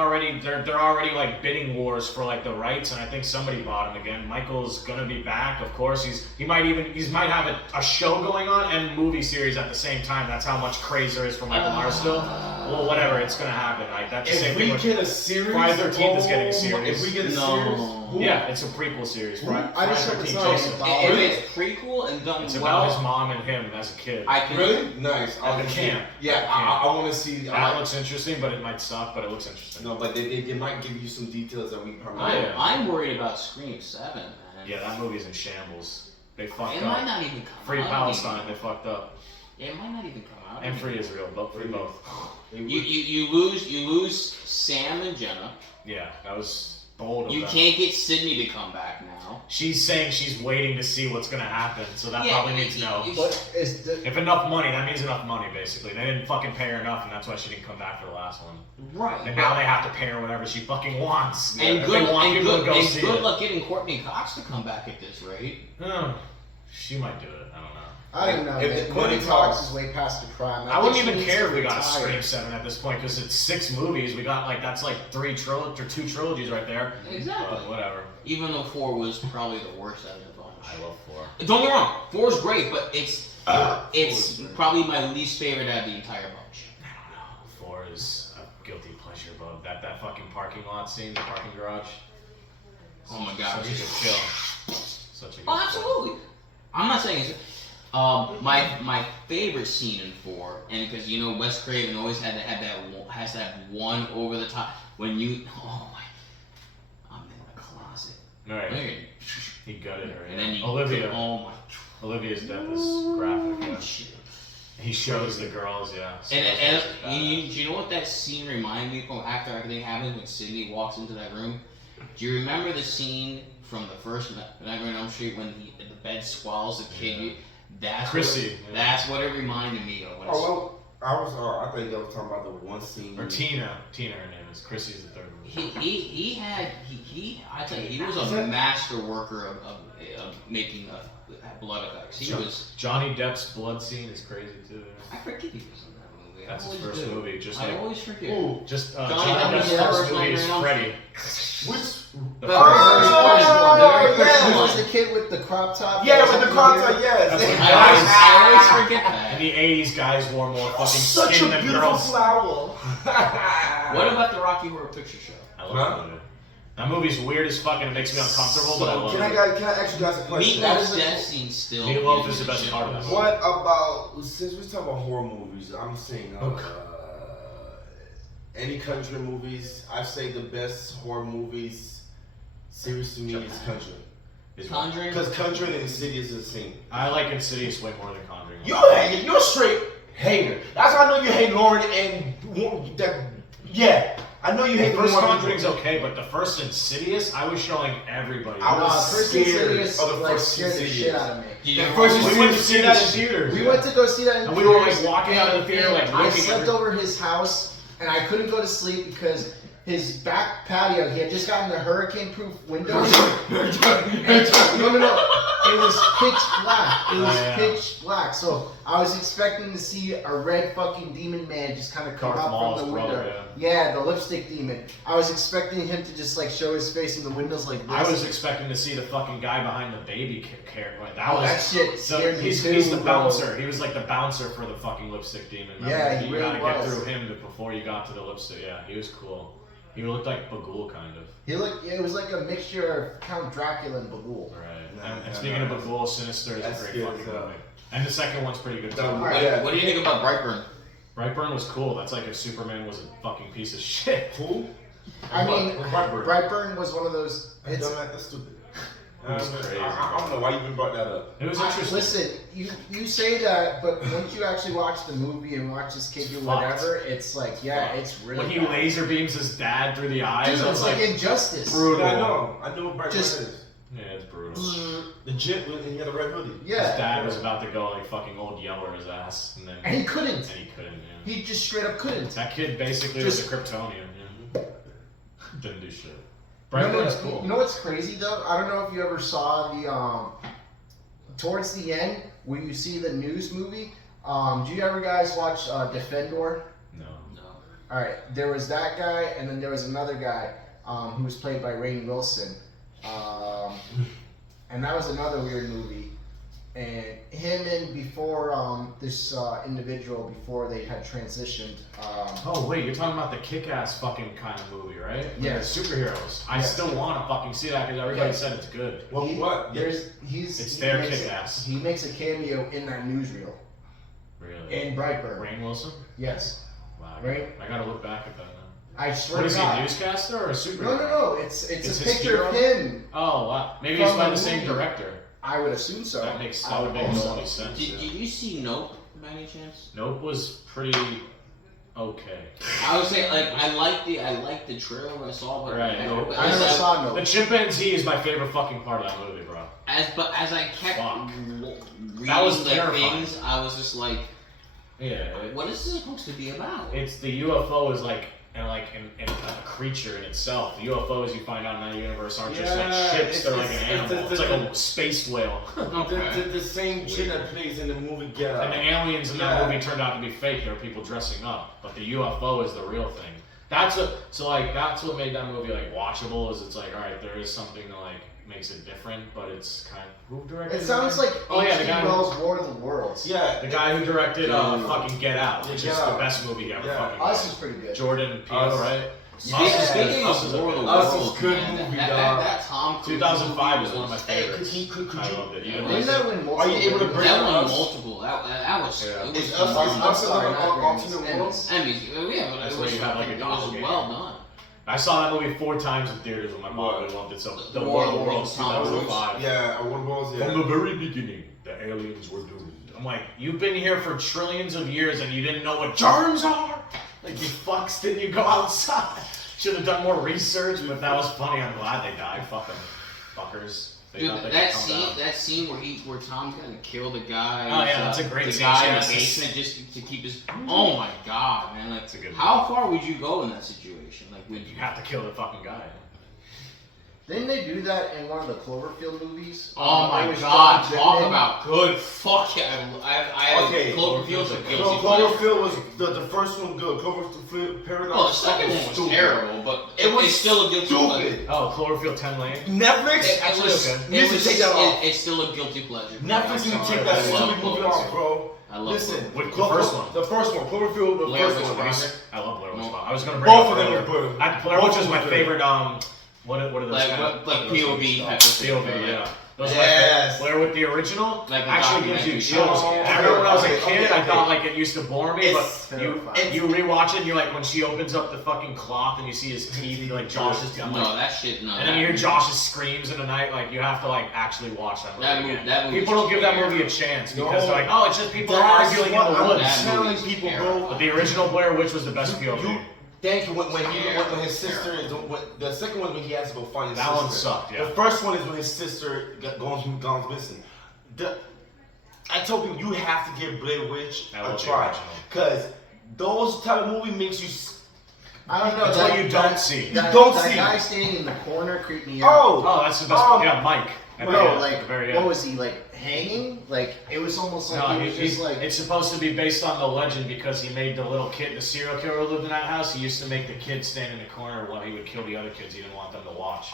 already like bidding wars for like the rights, and I think somebody bought him again. Michael's gonna be back, of course. He might have a show going on and a movie series at the same time. That's how much craze there is for Michael Myers still. Well, whatever, it's gonna happen. Like that's the same If thing we with get a series, Friday the 13th is getting a oh, series. If we get a No. series, who? yeah, it's a prequel series. Friday I just hope 13th it's not Jason. about- If it's prequel and done It's well, about his mom and him as a kid. I can. Really? Nice. At the camp. Yeah, I want to see. That looks interesting, but it might suck. But it looks interesting. No, but they might give you some details that we probably. Yeah. I'm worried about Scream 7, man. Yeah, that movie's in shambles. They fucked It might up. not even come Free out. Palestine, they fucked up. Yeah, it might not even come out. And free Israel, but free both. You lose Sam and Jenna. Yeah, that was bold of You them. can't get Sydney to come back now. She's saying she's waiting to see what's gonna happen, so that Yeah, probably means no. But is the, If enough money, that means enough money, basically. They didn't fucking pay her enough, and that's why she didn't come back for the last one. Right. And now they have to pay her whatever she fucking wants. And If good, they want and people good, to go and see good it. luck getting Courtney Cox to come back at this rate. Oh, she might do it. I don't know. I don't know. If man. the Courtney Courtney Cox Cox- is way past the prime. I wouldn't think she even needs care to if we got a retire. Scream 7 at this point, because it's 6 movies. We got that's like 2 trilogies right there. Exactly. But whatever. Even though 4 was probably the worst out of the bunch. I love 4. Don't get me wrong, 4 is great, but it's 4 is great. probably my least favorite out of the entire bunch. I don't know. 4 is a guilty pleasure, but that fucking parking lot scene, the parking garage. Oh my god. Such a good kill. Such a good Oh, kill. absolutely. I'm not saying it's. My favorite scene in 4, and because you know Wes Craven always has to have one over the top when you. Oh my. I'm in the closet. Right. Right. He gutted her. And then you. Olivia. Oh my. Olivia's death is graphic. Yeah. Shit. He shows the girls, yeah. Do you know what that scene reminded me from after everything happens when Sydney walks into that room? Do you remember the scene from the first Nightmare on Elm Street when the bed swallows the kid? Yeah. That's Chrissy, What, yeah. That's what it reminded me of. When it's- Oh well, I think I was talking about the one scene. Or Tina. Tina, her name is. Chrissy's the third one. I tell you, he was a master worker of making blood effects. He was. Johnny Depp's blood scene is crazy too. I forget he was in that movie. Rocky. That's I his always first do. movie. Just I like always forget. Ooh. just Johnny Johnny Depp's Depp's first first movie is Nightmare on Freddy. Which? The The first first one. Oh, The very first yeah. one was the kid with the crop top. Yeah, with the crop top, yes. That's what I always forget In that. the 80s, guys wore more fucking Such skin a than beautiful girls. flower. What about the Rocky Horror Picture Show? I love that movie. That movie's weird as fuck and it makes me uncomfortable, but I love Can it. I ask you guys a question? That Meatloaf's is a- death scene still. Meatloaf is the gives best me part of shivers. that. What about, since we're talking about horror movies, I'm saying any country movies. I say the best horror movies series to me is Conjuring. Is Conjuring. Because Conjuring and Insidious is the same. I like Insidious way more than Conjuring. You're a straight hater. That's how I know you hate Lauren and that. Yeah, I know you The hate first Lauren. Conjuring's okay, but the first Insidious, I was showing everybody. I was First scared Insidious, of the like, first scared the Insidious. shit out of me. Did you The ever first watch- we went to see that in theaters. We went to go see that in And we were, like, theaters, walking out of the theater, like, I looking slept at- over his house, and I couldn't go to sleep because his back patio, he had just gotten the hurricane-proof windows. No. It was pitch black. It was yeah. pitch black. So I was expecting to see a red fucking demon man just kind of come Darth out Maul's from the brother, window. Yeah, the lipstick demon. I was expecting him to just like show his face in the windows like this. I was expecting to see the fucking guy behind the baby character. That Oh, was that shit so scared me he's too, the bro. bouncer. He was like the bouncer for the fucking lipstick demon. Yeah, he you really gotta get was. through him before you got to the lipstick. Yeah, he was cool. He looked like Bagul kind of. He looked. It was like a mixture of Count Dracula and Bagul. Right. Nah, And speaking of Bagul, Sinister is That's a great good fucking as hell. movie. And the second one's pretty good too. Dumb. What, Yeah. what do you think about Brightburn? Brightburn was cool. That's like if Superman was a fucking piece of shit. Who? I mean, Brightburn. Brightburn was one of those. That's It's, dumb, that's stupid. That's crazy. I don't know why you even brought that up. It was interesting. listen, you say that, but once you actually watch the movie and watch this kid do Fucked. whatever, it's like, yeah, it's really. When he bad. laser beams his dad through the eyes, Dude, I it's was like like, Injustice. brutal. I know what Brightburn Just- is. Yeah, it's brutal. Legit, when he had a red hoodie. Yeah. His dad was about to go like fucking old Yeller his ass, and then And he couldn't. he couldn't. Yeah. He just straight up couldn't. That kid basically Just- was a Kryptonian. Yeah. Didn't do shit. No, Brightburn's cool. You know what's crazy though? I don't know if you ever saw the towards the end when you see the news movie. Do you ever guys watch Defendor? No. No. All right, there was that guy, and then there was another guy who was played by Rainn Wilson, and that was another weird movie. And him and before this individual before they had transitioned. Oh wait, you're talking about the kick-ass fucking kind of movie, right? With Yeah. the superheroes. I Yeah. still want to fucking see that because everybody Yeah. said it's good. What? He- What? He's their makes kick-ass. He makes a cameo in that newsreel Really? in Brightburn. Rainn Wilson? Yes, Wow. Right. I gotta look back at that now. I swear What to is he, a God. newscaster or a superhero? No. It's It's a his picture of him. Oh wow. Maybe it's From by the the same movie. director. I would assume so. That makes I would hope so. sense. Did, Yeah. did you see Nope by any chance? Nope was pretty okay. I would say like I like the trailer when I saw, but Right, Nope. but I as never saw no. The chimpanzee is my favorite fucking part of that movie, bro. as I kept Fuck. reading That was the terrifying. things, I was just like, Yeah. what is this supposed to be about? It's the UFO is like a creature in itself. The UFOs you find out in that universe aren't just like Yeah, ships; they're like an it's- animal. It's like a space whale. The same chick that plays in the movie Get Out. And the aliens in that Yeah. movie turned out to be fake. They were people dressing up, but the UFO is the real thing. That's what made that movie like watchable. Is it's like, all right, there is something that like makes it different, but it's kind of who directed It sounds again? like Oh, yeah, the H.G. guy- Wells' War of the Worlds. Yeah, the guy who directed Dude. fucking Get Out, which Get is the Out. best movie ever Yeah. fucking Us made. is pretty good. Jordan Peele, Us. right? Speaking Us is of War of the Us is Worlds, good man, movie, that, dog. that Tom Cruise 2005 movie is one of my was- favorites. could I you- loved it. Yeah, Even Didn't that win multiple Are you able to Grammys? bring That one Us? multiple. That was Yeah. it was Is Us phenomenal. Us sorry, an not alternate Grammys, world? Emmys. I mean, yeah, but That's it where was you have, like, a it was doppelganger. well done. I saw that movie 4 times in theaters with my mom. What? We loved it so. The War of the Worlds, Tom Cruise. 2005. Yeah, what was From the very beginning, the aliens were doomed. I'm like, you've been here for trillions of years and you didn't know what germs are? Like, you fucks, didn't you go outside? Should have done more research, but that was funny. I'm glad they died. Fuck them. Fuckers. They Dude, thought they that could come down. scene where Tom's gonna kill the guy. Oh, yeah, that's a great the scene. guy in Yes. the basement just to keep his. Oh my god, man! Like, That's a good how far would you go in that situation? Like, when You have to kill the fucking guy. Didn't they do that in one of the Cloverfield movies? Oh my It was god, John talk Goodman. about good. Fuck yeah. Okay, Cloverfield's a guilty pleasure. Cloverfield was the first one good. Cloverfield Paradox. Well, the second one was stupid. terrible, but It was it's still a guilty pleasure. stupid. Oh, Cloverfield 10 Lane. Netflix. It was, okay. it Needs to was, take that off. it's still a guilty pleasure. Netflix need I'm to sorry, take that I love stupid movie Cloverfield. off, bro. I love Listen, With the first one. The first one, Cloverfield, the Blair first Witch one. Project. I love Blair Witch Project. I was gonna bring Both it of up them earlier. were good. Blair Witch Both is of my them were favorite. What are those? Like, kind of- like what are those POV stuff? type of thing. POV, yeah. Those are Yes. Blair with the original Like the actually gives you documentary chills. shows, yeah. I remember when I was a Okay, kid, okay, I thought okay. like it used to bore me, It's but you terrifying. rewatch it, and you're like when she opens up the fucking cloth and you see his teeth, you like Josh's. I'm like, No, that shit, no. and then you hear Josh's screams in the night. Like you have to like actually watch that movie. That movie- again. that movie People is don't give that terrible. movie a chance because No. they're like, oh, it's just people That's arguing what in the I'm woods. That telling movie's people, terrible. bro. But the original Blair Witch was the best POV. Thank you. When Yeah. his sister is the second one when he has to go find his That sister. one sucked. Yeah. The first one is when his sister gone missing. I told you have to give Blair Witch I a love the try original. because those type of movie makes you. I don't know. That's what you don't see. That, don't that see. guy standing in the corner creeped me out. Oh, that's the best. Yeah, Mike. At the No, end, like, at the very what end. was he, like, hanging? Like, it was almost like No, he was just like... it's supposed to be based on the legend because he made the little kid, the serial killer who lived in that house. He used to make the kids stand in the corner while he would kill the other kids. He didn't want them to watch.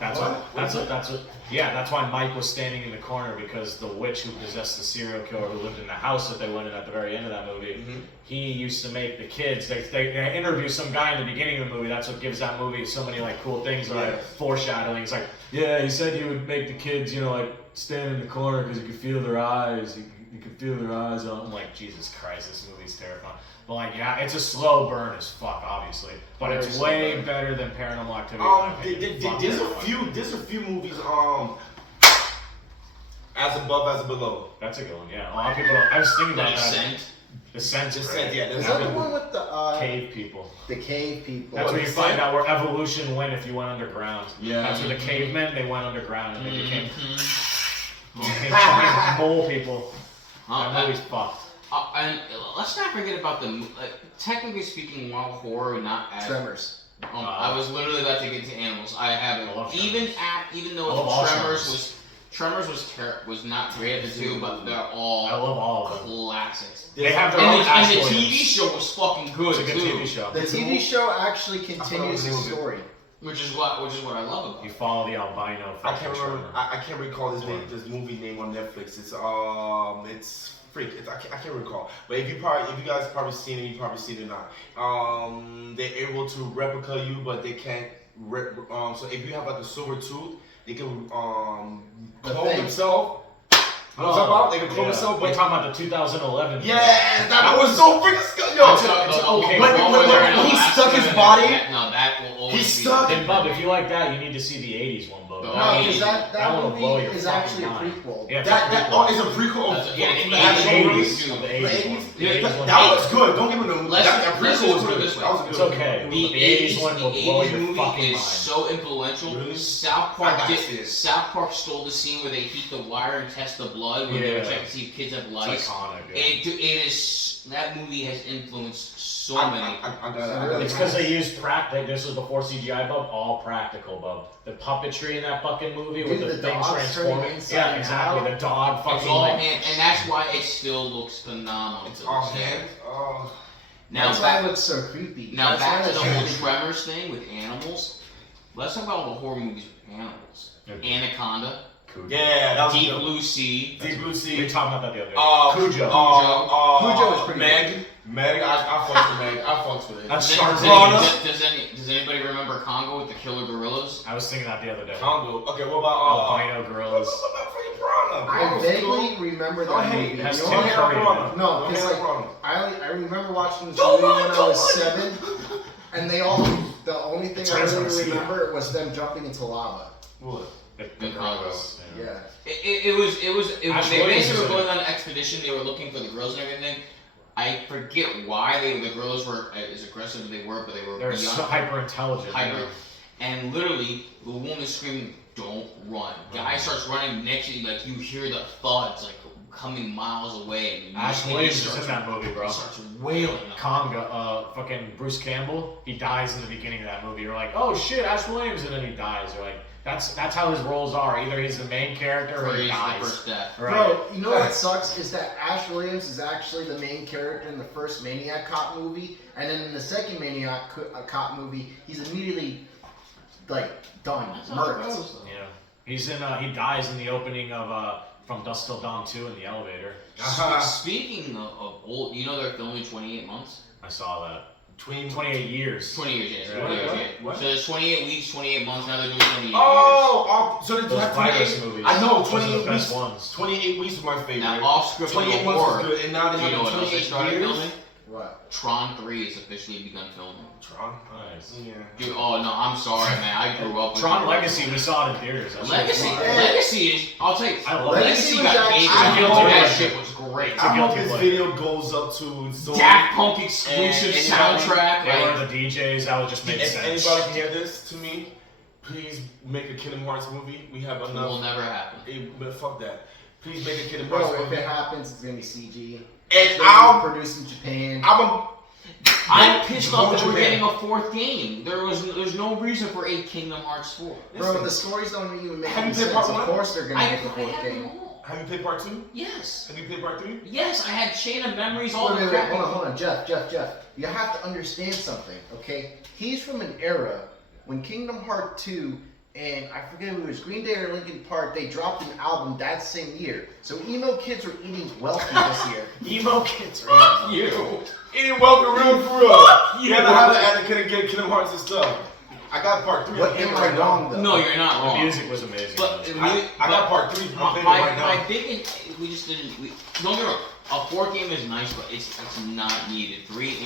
That's what. Yeah, that's why Mike was standing in the corner because the witch who possessed the serial killer who lived in the house that they went in at the very end of that movie. Mm-hmm. He used to make the kids. They interview some guy in the beginning of the movie. That's what gives that movie so many like cool things like foreshadowing. It's like, yeah, he said he would make the kids, like stand in the corner because you could feel their eyes. You could feel their eyes on. I'm like, Jesus Christ, this movie's terrifying. But like, yeah, it's a slow burn as fuck, obviously, but it's way better than Paranormal Activity. in my opinion. There's a few movies. As Above, As Below. That's a good one. Yeah, a lot of people. I was thinking about that. Descent. Descent. Descent, yeah, Is that the one with the, Cave people. the cave people? That's where you find out where evolution went if you went underground. Yeah. That's where the cavemen, they went underground and they became Mhm. giant mole people. That Uh, movie's fucked. and let's not forget about technically speaking, while horror not as Tremors. I was literally about to get to animals. I haven't I love even Tremors. though I love all Tremors was not great of the two, but they're all I love all of them. classics. They have their And own the actual TV show was fucking good It's a good too, TV show. The TV show actually continues the I thought it was story. which is what I love about You it. follow the albino. I can't remember. Tremor. I can't recall this movie name on Netflix. It's freak. I can't recall. But if you guys probably seen it, you probably seen it not. They're able to replica you, but they can't. So if you have like a silver tooth, they can clone themselves. You know what I'm talking about? They can clone themselves. We're But talking about the 2011. yeah, that was so freaking scary. Yo, It's okay. when he stuck his body. No, that will always He be stuck- Then, Bub, if you like that, you need to see the 80s one, Bub. No, No, because that That one will blow movie your is fucking actually a mind. prequel. Yeah, That is a prequel That's- of yeah, from the the actual 80s. movies. The The 80s one. The 80s one. That was good. Don't get me wrong. Let's That just prequel was put it good. this way. That was It's good. okay. The The 80s one will blow your movie fucking is mind. so influential. Really? South I Park gotta see it. South Park stole the scene where they heat the wire and test the blood when they were Yeah. checking to see if kids have It's lice. iconic. Yeah. It is that movie has influenced so many. I gotta It's because they used this was before CGI, Bub. All practical, Bub. The puppetry in that fucking movie with Dude, the the thing dogs transforming. turning inside Yeah, and exactly. out. The dog It's fucking all like. and that's why it still looks phenomenal. It's to all this day. hands. Oh. Now That's why it back, looks so creepy. now That's back why to the it's whole creepy. Tremors thing with animals. Let's talk about all the horror movies with animals. Okay. Anaconda, Yeah, that was Deep good. Blue Sea. Deep Blue We Sea. were talking about that the other day. Cujo. Cujo was pretty Meg. Meg. I fucks with Meg. I fucks with it. That's Does, Shark does, Piranha. does anybody remember Congo with the killer gorillas? I was thinking that the other day. Congo. Okay, what about Albino gorillas. What about freaking Piranha? I Piranha's vaguely cool. remember Don't that hate. movie. Has The Tim only- Curry in it. Piranha. No, Don't because hate like Piranha. I remember watching this Don't movie lie, when I don't was lie. 7, and they all. The only thing I Turns out to really see remember was them jumping into lava. What? The gorillas. Yeah. It was Ash they Williams basically is were in going it. on an expedition. They were looking for the girls and everything. I forget why the girls were as aggressive as they were, but they were They're beyond so hyper intelligent. hyper. And literally, the woman is screaming, "Don't run!" Guy starts running next to you, like you hear the thuds, like coming miles away. And Ash Williams is in that movie, bro. He starts wailing. Conga, fucking Bruce Campbell, he dies in the beginning of that movie. You're like, oh shit, Ash Williams, and then he dies. You're like, that's how his roles are. Either he's the main character or he He's dies. the first death. Right. Bro, you know what sucks is that Ash Williams is actually the main character in the first Maniac Cop movie, and then in the second Maniac Cop movie, he's immediately like done, murdered. Yeah. He's in. He dies in the opening of From Dusk Till Dawn 2 in the elevator. Speaking of old, you know they're filming 28 months? I saw that. 28 years. 20 years, yes. Right. 20 years, yeah. What? So there's 28 weeks, 28 months, now they're doing 28 years. So there's Those 28 virus movies. I know, Those are 28 the best weeks. ones. 28 weeks was my favorite. Now off script 28 months was good, and now they Do you know have what else they 28 started years. filming? What? Tron 3 has officially begun filming. Tron. Nice. Yeah. Dude, oh no, I'm sorry, man. I grew up with Tron it. Legacy, we saw it in theaters. That shit was Legacy, fire. Legacy is. I'll tell you. I love Legacy Legacy got was hated. actually- That I shit was great. a I hope guilty this pleasure. video goes up to so Daft Punk exclusive And soundtrack. They Like, were the DJs, that would just make if sense. anybody can hear this to me, please make a Kingdom Hearts movie. We have will enough. never happen. But fuck that. Please make a Kingdom Hearts Bro, if movie. it happens, it's gonna be CG. And It's gonna be I'll. produced in Japan. I'm pissed off that Go we're Japan. getting a fourth game. There's no reason for a Kingdom Hearts 4. Bro, the stories don't even make Have any you played sense. part Of one? course they're gonna I make the fourth have game. them all. Have you played part 2? Yes. Have you played part 3? Yes, I had Chain of Memories, all Wait, the wait, wait, crappy. hold on, Jeff. You have to understand something, okay? He's from an era when Kingdom Hearts 2 and I forget who it was, Green Day or Linkin Park, they dropped an album that same year. So emo kids were eating wealthy this year. Emo kids. Fuck you. Eating welcome real for real. You know how to add a Kingdom Hearts and stuff. I got part 3. What am I wrong though? No, you're not The wrong. music was amazing. But I got part 3. my, I'm my, right now. my big, we just didn't. Don't get me wrong. A 4 game is nice, but it's not needed. 3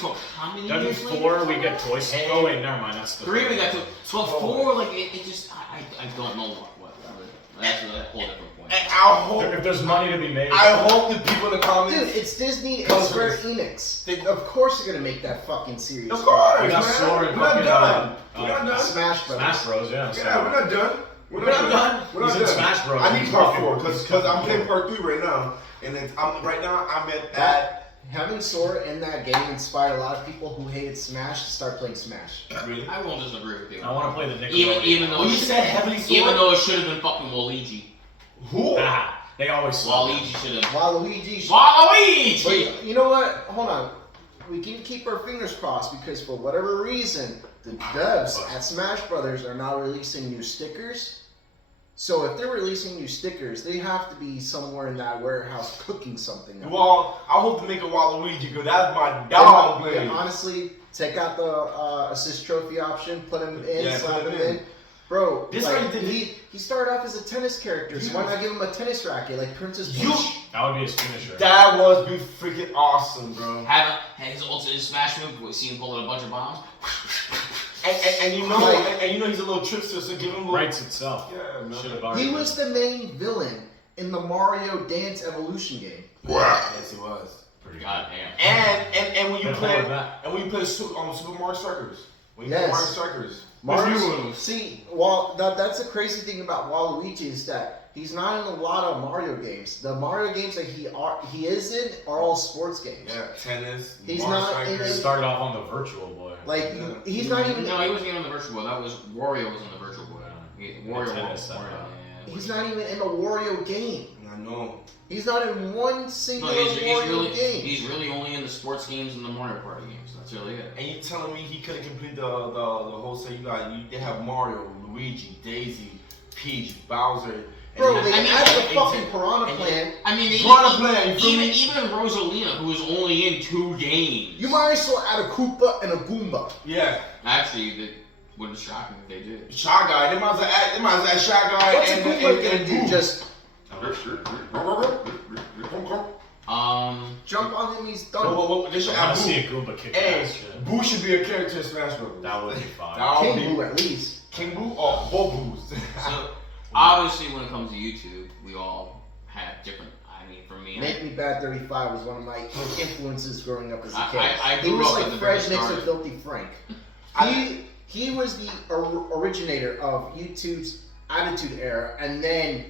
took how many Then years 4 later? we get Toy Story. Oh wait, never mind. That's the 3 we got to. But 4 like it just I don't know what. That's a whole different point. And I hope. If there's money to be made. I hope the people in the Dude, comments. it's Disney and Square Enix. Of course they're gonna make that fucking series. Of course, We got man. Sora and We're not fucking, done. We're not done. Smash Brothers. Smash Bros. Yeah. Yeah, we're not done. We're not done. We're not He's in done. Smash Bros. I need He's part fucking- 4 he's because I'm fucking playing cool. part 3 right now, and right now I'm at That having Sora in that game inspired a lot of people who hated Smash to start playing Smash. really. I won't disagree with you. I want to play the Nickelodeon. Even though Oh, you said Heavenly Sword. even though it should have been fucking Waluigi. Who? Ah, they always saw that. Waluigi should have. Waluigi. Waluigi. But you know what? Hold on. We can keep our fingers crossed because for whatever reason, the devs at Smash Brothers are now releasing new stickers. So if they're releasing new stickers, they have to be somewhere in that warehouse cooking something up. Well, I hope to make a Waluigi because that's my dog. Yeah, honestly, take out the assist trophy option, put him in, Yeah, slide put him him in. Bro, This like, guy did- he started off as a tennis character, so why not give him a tennis racket like Princess You- Peach? That would be his finisher. That was be freaking awesome, bro. Have his ultimate smash move. See him pulling a bunch of bombs. And you know, Like- and you know he's a little trickster, so give him a little. Writes itself. Yeah, man. Should have already. He was the main villain in the Mario Dance Evolution game. Yes, he was. pretty God damn. And when you Been play holding that. Super Mario Strikers, when you Yes. play Mario Strikers, Mario, see, that's the crazy thing about Waluigi is that he's not in a lot of Mario games. The Mario games that he is in are all sports games. yeah, tennis. He's Mario not in Strikers. it. Started off on the Virtual Boy. Like Yeah. he's not even. No, he wasn't even on the Virtual Boy. That was Wario was on the Virtual Boy. Wario tennis, Wario. Yeah. He's not even in a Wario game. I know. He's not in one No, single he's Wario game. he's really only in the sports games and the Mario Party games. That's really it. And you telling me he couldn't complete the whole set? They have Mario, Luigi, Daisy, Peach, Bowser. And Bro, then- they I mean, added the and- fucking and- Piranha and- Plant. I mean, Piranha Plant, you feel even me? even Rosalina, who was only in 2 games. You might as well add a Koopa and a Goomba. Yeah, Actually, that wouldn't shock me if they did. Shy Guy. They might as well add Shy Guy. What's a and Goomba gonna do? Boo. Just jump on him, he's done. They should I want add to see a Boo. Goomba kick Hey, ass. Shit. Boo should be a character in Smash Bros. That would be fine. That would King be Boo at least. King Boo or both Boos. So obviously, when it comes to YouTube, we all have different. I mean, for me, Make Me Bad 35 was one of my influences growing up as a I- kid. I He grew was up like at the Fred very mixed start. with Filthy Frank. He was the originator of YouTube's Attitude Era, and then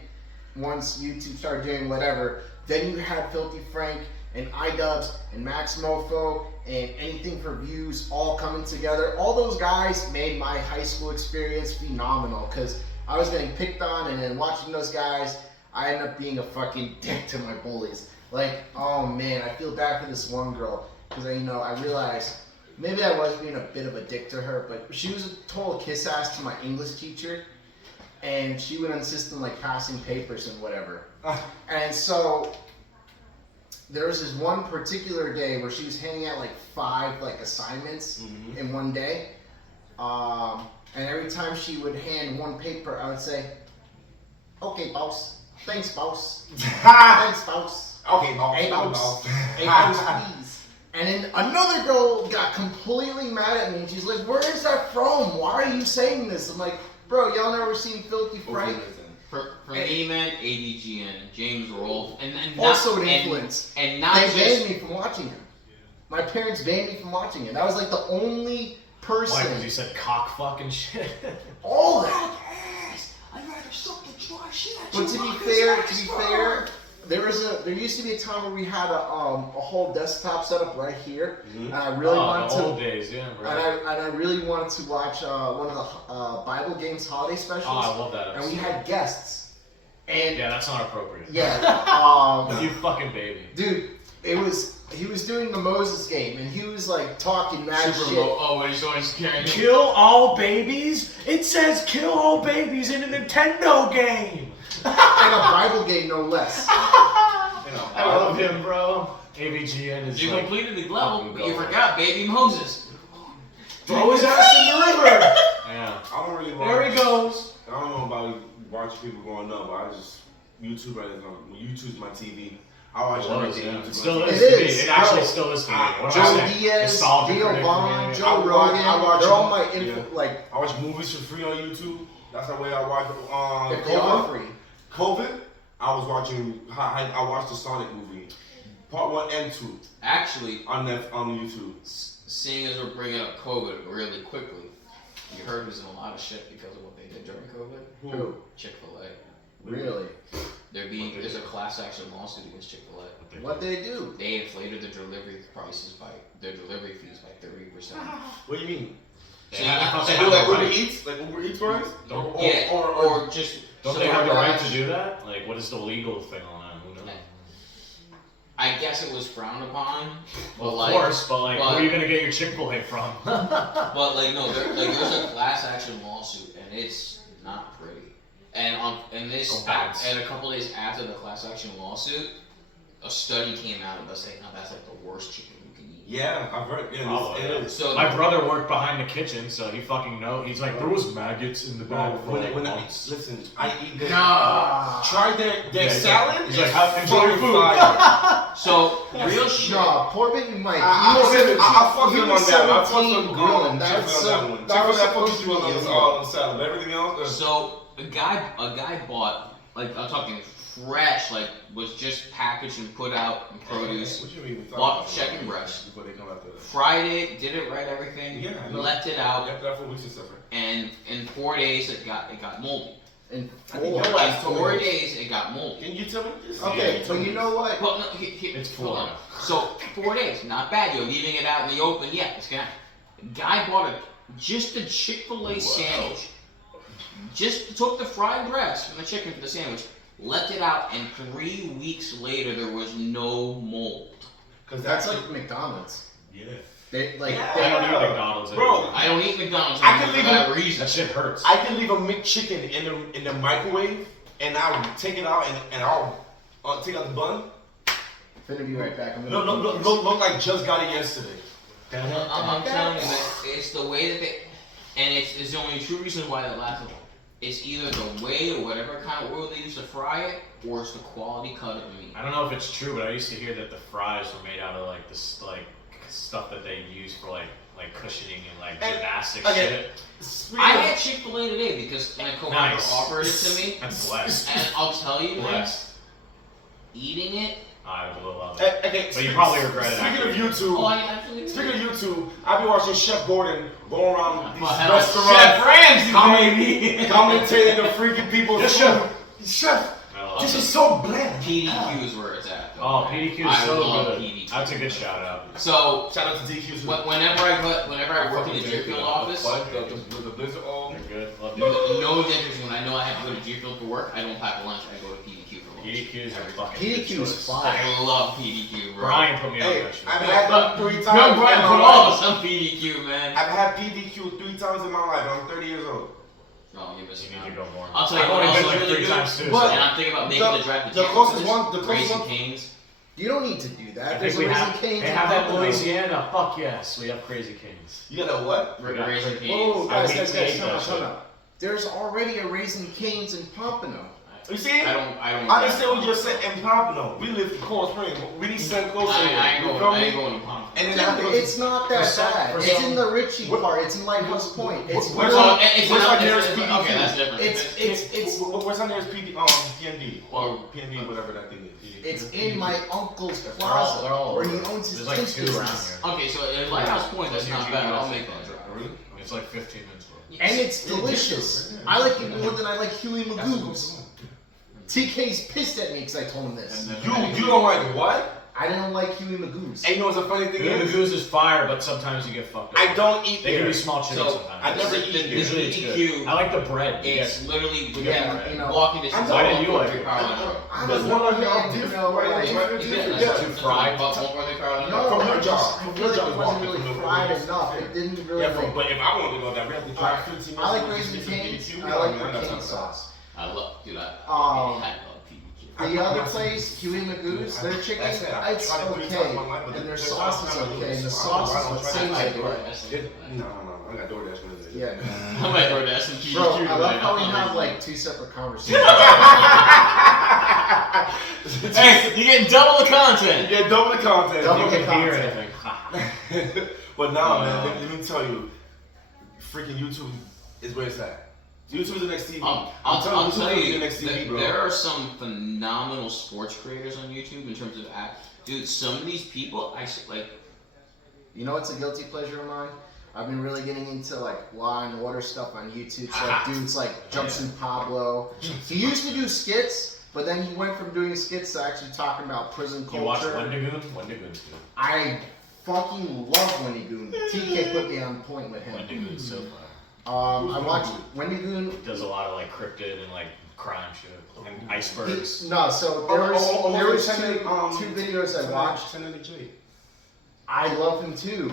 once YouTube started doing whatever, then you had Filthy Frank and iDubbbz and Max Mofo and Anything for Views all coming together. All those guys made my high school experience phenomenal because I was getting picked on, and then watching those guys, I ended up being a fucking dick to my bullies. Like, oh man, I feel bad for this one girl because I realized maybe I was being a bit of a dick to her, but she was a total kiss ass to my English teacher, and she would insist on like passing papers and whatever. And so there was this one particular day where she was handing out like 5 like assignments in one day, and every time she would hand one paper, I would say, "Okay, boss. Thanks, boss. Thanks, boss. Okay, boss. Hey, boss. Hey, boss, please." And then another girl got completely mad at me, and she's like, "Where is that from? Why are you saying this?" I'm like, "Bro, y'all never seen Filthy Frank?" For me, man, ADGN, James Rolfe, and Also an influence. And not They just banned me from watching him. My parents banned me from watching it. That was like the only person. Why? Because you said cock fucking shit. All that. I'd rather suck the dry shit at But to be fair, there used to be a time where we had a whole desktop set up right here, and I really wanted the to. old days, yeah, bro. And I really wanted to watch one of the Bible Games holiday specials. Oh, I love that And episode. we had guests. And Yeah, that's not appropriate. yeah, You fucking baby. dude, he was doing the Moses game, and he was like talking mad Super shit. Bowl. Oh, when he's always carrying. Kill all babies? It says kill all babies in a Nintendo game. And a Bible game, no less. I love him, bro. AVGN is You like, completed the level, fucking but you gold. forgot Baby Moses. Throw his ass in the river. Yeah. I don't really There he goes. I don't know about watching people growing up, but I just YouTube right now. YouTube's my TV. I watch everything. It YouTube still on is TV. to me. is. It actually Bro, still is to me. What am I Joe saying? Diaz, Nostalgic Theo critic Vaughn, community. Joe Rogan, they're all my info. Like, I watch movies for free on YouTube. That's the way I watch. if they are free. COVID, I was watching. I watched the Sonic movie, part 1 and 2 Actually, on YouTube. seeing as we're bringing up COVID really quickly, you heard who's in a lot of shit because of what they did during COVID? Who? Chick-fil-A. Really? There's a class action lawsuit against Chick-fil-A. What they do? They inflated their delivery fees by 30%. What do you mean? So Yeah, I thought They they do had like the Uber right. Eats, like Uber Eats price? Yeah, or just Don't so they have the right to DoorDash. do that? Like, what is the legal thing on that? Who knows? I guess it was frowned upon, but Well, like, of course, but like, but- where are you gonna get your Chick-fil-A from? but like no, there's a class action lawsuit and it's not pretty. And and a couple days after the class action lawsuit, a study came out about saying, "No, that's like the worst chicken you can eat." Yeah, I've heard. Yeah, Probably, it yeah. is. So My brother worked behind the kitchen, so he fucking knows. He's like, there was maggots in the bag for When, like when I, months. listen, I eat their Nah. try their Yeah, salad. he's like, it's have- enjoy your fucking food. fire. So real shit. Nah, poor baby Mike. I fuck he him was on that. I fuck 17 him grilling. on That's that one. that was Chick-fil-A, I fuck supposed to you be on illegal. the salad. But everything else. So a guy bought, like, I'm talking fresh, like was just packaged and put out in produce. What you mean? Bought chicken breast. Before they come after that. Fried it, did it right, everything. Yeah, I know. Left it out, After that 4 weeks and stuff, right? and in 4 days it got moldy. In I think four. you're right. In 4 days it got moldy. Can you tell me this? Okay, but you know what? Well, no, It's hold 4 on. now. So 4 days, not bad. You're leaving it out in the open. Yeah, it's gonna. Guy bought just a Chick-fil-A sandwich. Just took the fried breast from the chicken for the sandwich, left it out, and 3 weeks later there was no mold. Because That's like McDonald's. yeah. They like Yeah. I don't eat McDonald's Bro, anymore. I don't eat McDonald's I can anymore leave for that That reason. shit hurts. I can leave a McChicken in the microwave, and I'll take it out and I'll take out the bun. finna be right back. I'm gonna Look like just got it yesterday. I'm telling you, man, it's the way that they, and it's the only true reason why that lasts. It's either the way or whatever kind of oil they use to fry it, or it's the quality cut of the meat. I don't know if it's true, but I used to hear that the fries were made out of like this like stuff that they use for like cushioning and like And- gymnastic okay. shit. I had Chick-fil-A today because my coworker Nice. offered it to me, I'm blessed. and I'll tell you, man, Blessed. eating it. I will love it. Okay, But you probably regret it Speaking of after. YouTube, Oh, I absolutely. speaking of YouTube, I've been watching Chef Gordon go around these Chef restaurants, Ramsay, Comment- baby. commentating the freaking people. Yes, chef. Chef. Oh, This is so bland. PDQ is where it's at. Though, Oh, man. PDQ is I so love good. PDQ. That's a good shout out. So Shout out to DQ. whenever I work in the Deerfield office, With the blizzard on. They're good. Love no difference when I know I have to go to Deerfield for work. I don't pack lunch. I go to PDQ for lunch. PDQs are fucking PDQ good is choice. fire. I love PDQ, bro. Brian put me on Hey, that shit. I've had them 3 times. No, Brian, in my put all life. of us on PDQ, man. I've had PDQ 3 times in my life. I'm 30 years old. Oh, you're missing You out. need to go more. I'll tell you I've what only else been is like really 3 good. times too. But- so- And I'm thinking about making the draft. the closest one- Raising Cane's. You don't need to do I that. think There's a we Raising have. Cane's. They in have that in Buffalo. Louisiana. Fuck yes, we have Crazy Canes. You got a what? Raising Cane's. Whoa, guys, I guys, hate time that out, time shit. out. There's already a Raising Cane's in Pompano. You see? I don't. I understand what you're saying in Pompano. We live in Cold Spring. We need to send closer. I ain't You going. feel I me? ain't going to Pompano. And then I have to go to- It's not that bad. It's in the Ritchie What- part. It's in Lighthouse Point. It's Where's really- our- It's where's not- our nearest it's- PDQ? Okay, that's different. it's Where's our nearest PND or PND, whatever that thing is. It's in my uncle's They're plaza all where he over. owns his There's like tennis 2 around business. here. Okay, so at Lighthouse Point, that's not bad. I'll make that drive. Really? It's like 15 minutes away. And it's delicious. I like it more than I like Huey Magoo's. TK's pissed at me because I told him this. You don't like what? I didn't like Huey Magoo's. And you know what's the funny thing The is? goose is fire, but sometimes you get fucked up. I don't eat They can there. be small chicken So, sometimes. I never The- eat the- there. Usually it's PDQ, good. I like the bread. It's literally Yeah, you know. walking distance. Why didn't you like it? I'm That's a one of man, y'all you different, know, right? like, Different, Yeah, different. that's Yeah. too fried. But more for the crowd. No, From your I job. just From feel your like job it is wasn't walking really from the- fried from the- enough. It didn't really Yeah, like. but if I wanted to go there, we have to drive 15 minutes. I like to Raising get to Cane's. PDQ. I like Yeah, the that's cane not sauce. I love, dude. I Um, love PDQ. The other place, Huey Magoo's, their chicken, That's it. I've it's tried it 3 times okay, in my life, but and their there's sauce is sometimes okay, and the it's- sauce is I don't what try saves it. it. No, I got DoorDash with it. Yeah. I'm like, bro, that's some PDQ. Bro, I love right how we now. have like 2 separate conversations. Hey, you get double the content. Yeah, double the content. Double You the can hear content. anything. But nah, man, let me tell you, freaking YouTube is where it's at. YouTube is the next TV. I'll tell YouTube is you, the next TV, bro. there are some phenomenal sports creators on YouTube in terms of dude. Some of these people, like. You know what's a guilty pleasure of mine? I've been really getting into like Law and Order stuff on YouTube. So like dudes like Jumpsuit Pablo. He used to do skits, but then he went from doing skits to actually talking about prison culture. You watch Wendigoon? Wendigoon's good. I fucking love Wendigoon. TK put me on point with him. Wendigoon's so fun. I watched Wendigoon. Does a lot of like cryptid and like crime shit and icebergs. No, so there was two videos I watched. 1080 J. I love him too.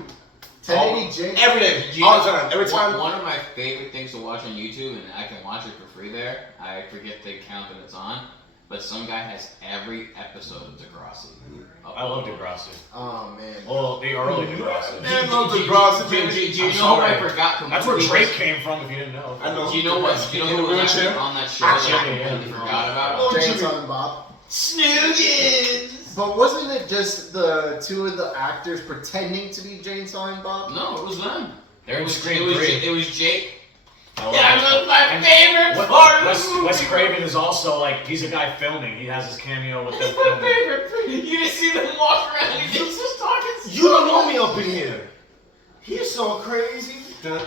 1080 J. Every day, You all know, the time, every time. One of my favorite things to watch on YouTube, and I can watch it for free there. I forget the account that it's on, but some guy has every episode of Degrassi. I love Degrassi. Oh man. Well, the early Degrassi. Man, love Degrassi. Do you I'm know what I sorry. forgot? That's where completely? Drake came from, if you didn't know. I know. Do you know what? Do you know who was actually on that show that I completely forgot about? Jay and Silent Bob. Snoogans! But wasn't it just the 2 of the actors pretending to be Jay and Silent Bob? No, it was them. They're It in was, Scream it was, 3. it was Jake. I Yeah, love that's my And favorite part of Wes, the movie. Wes Craven is also like, he's a guy filming. He has his cameo with them That's my filming. favorite. You just see them walk around and he's just talking. You don't know me up in here. He's so crazy. So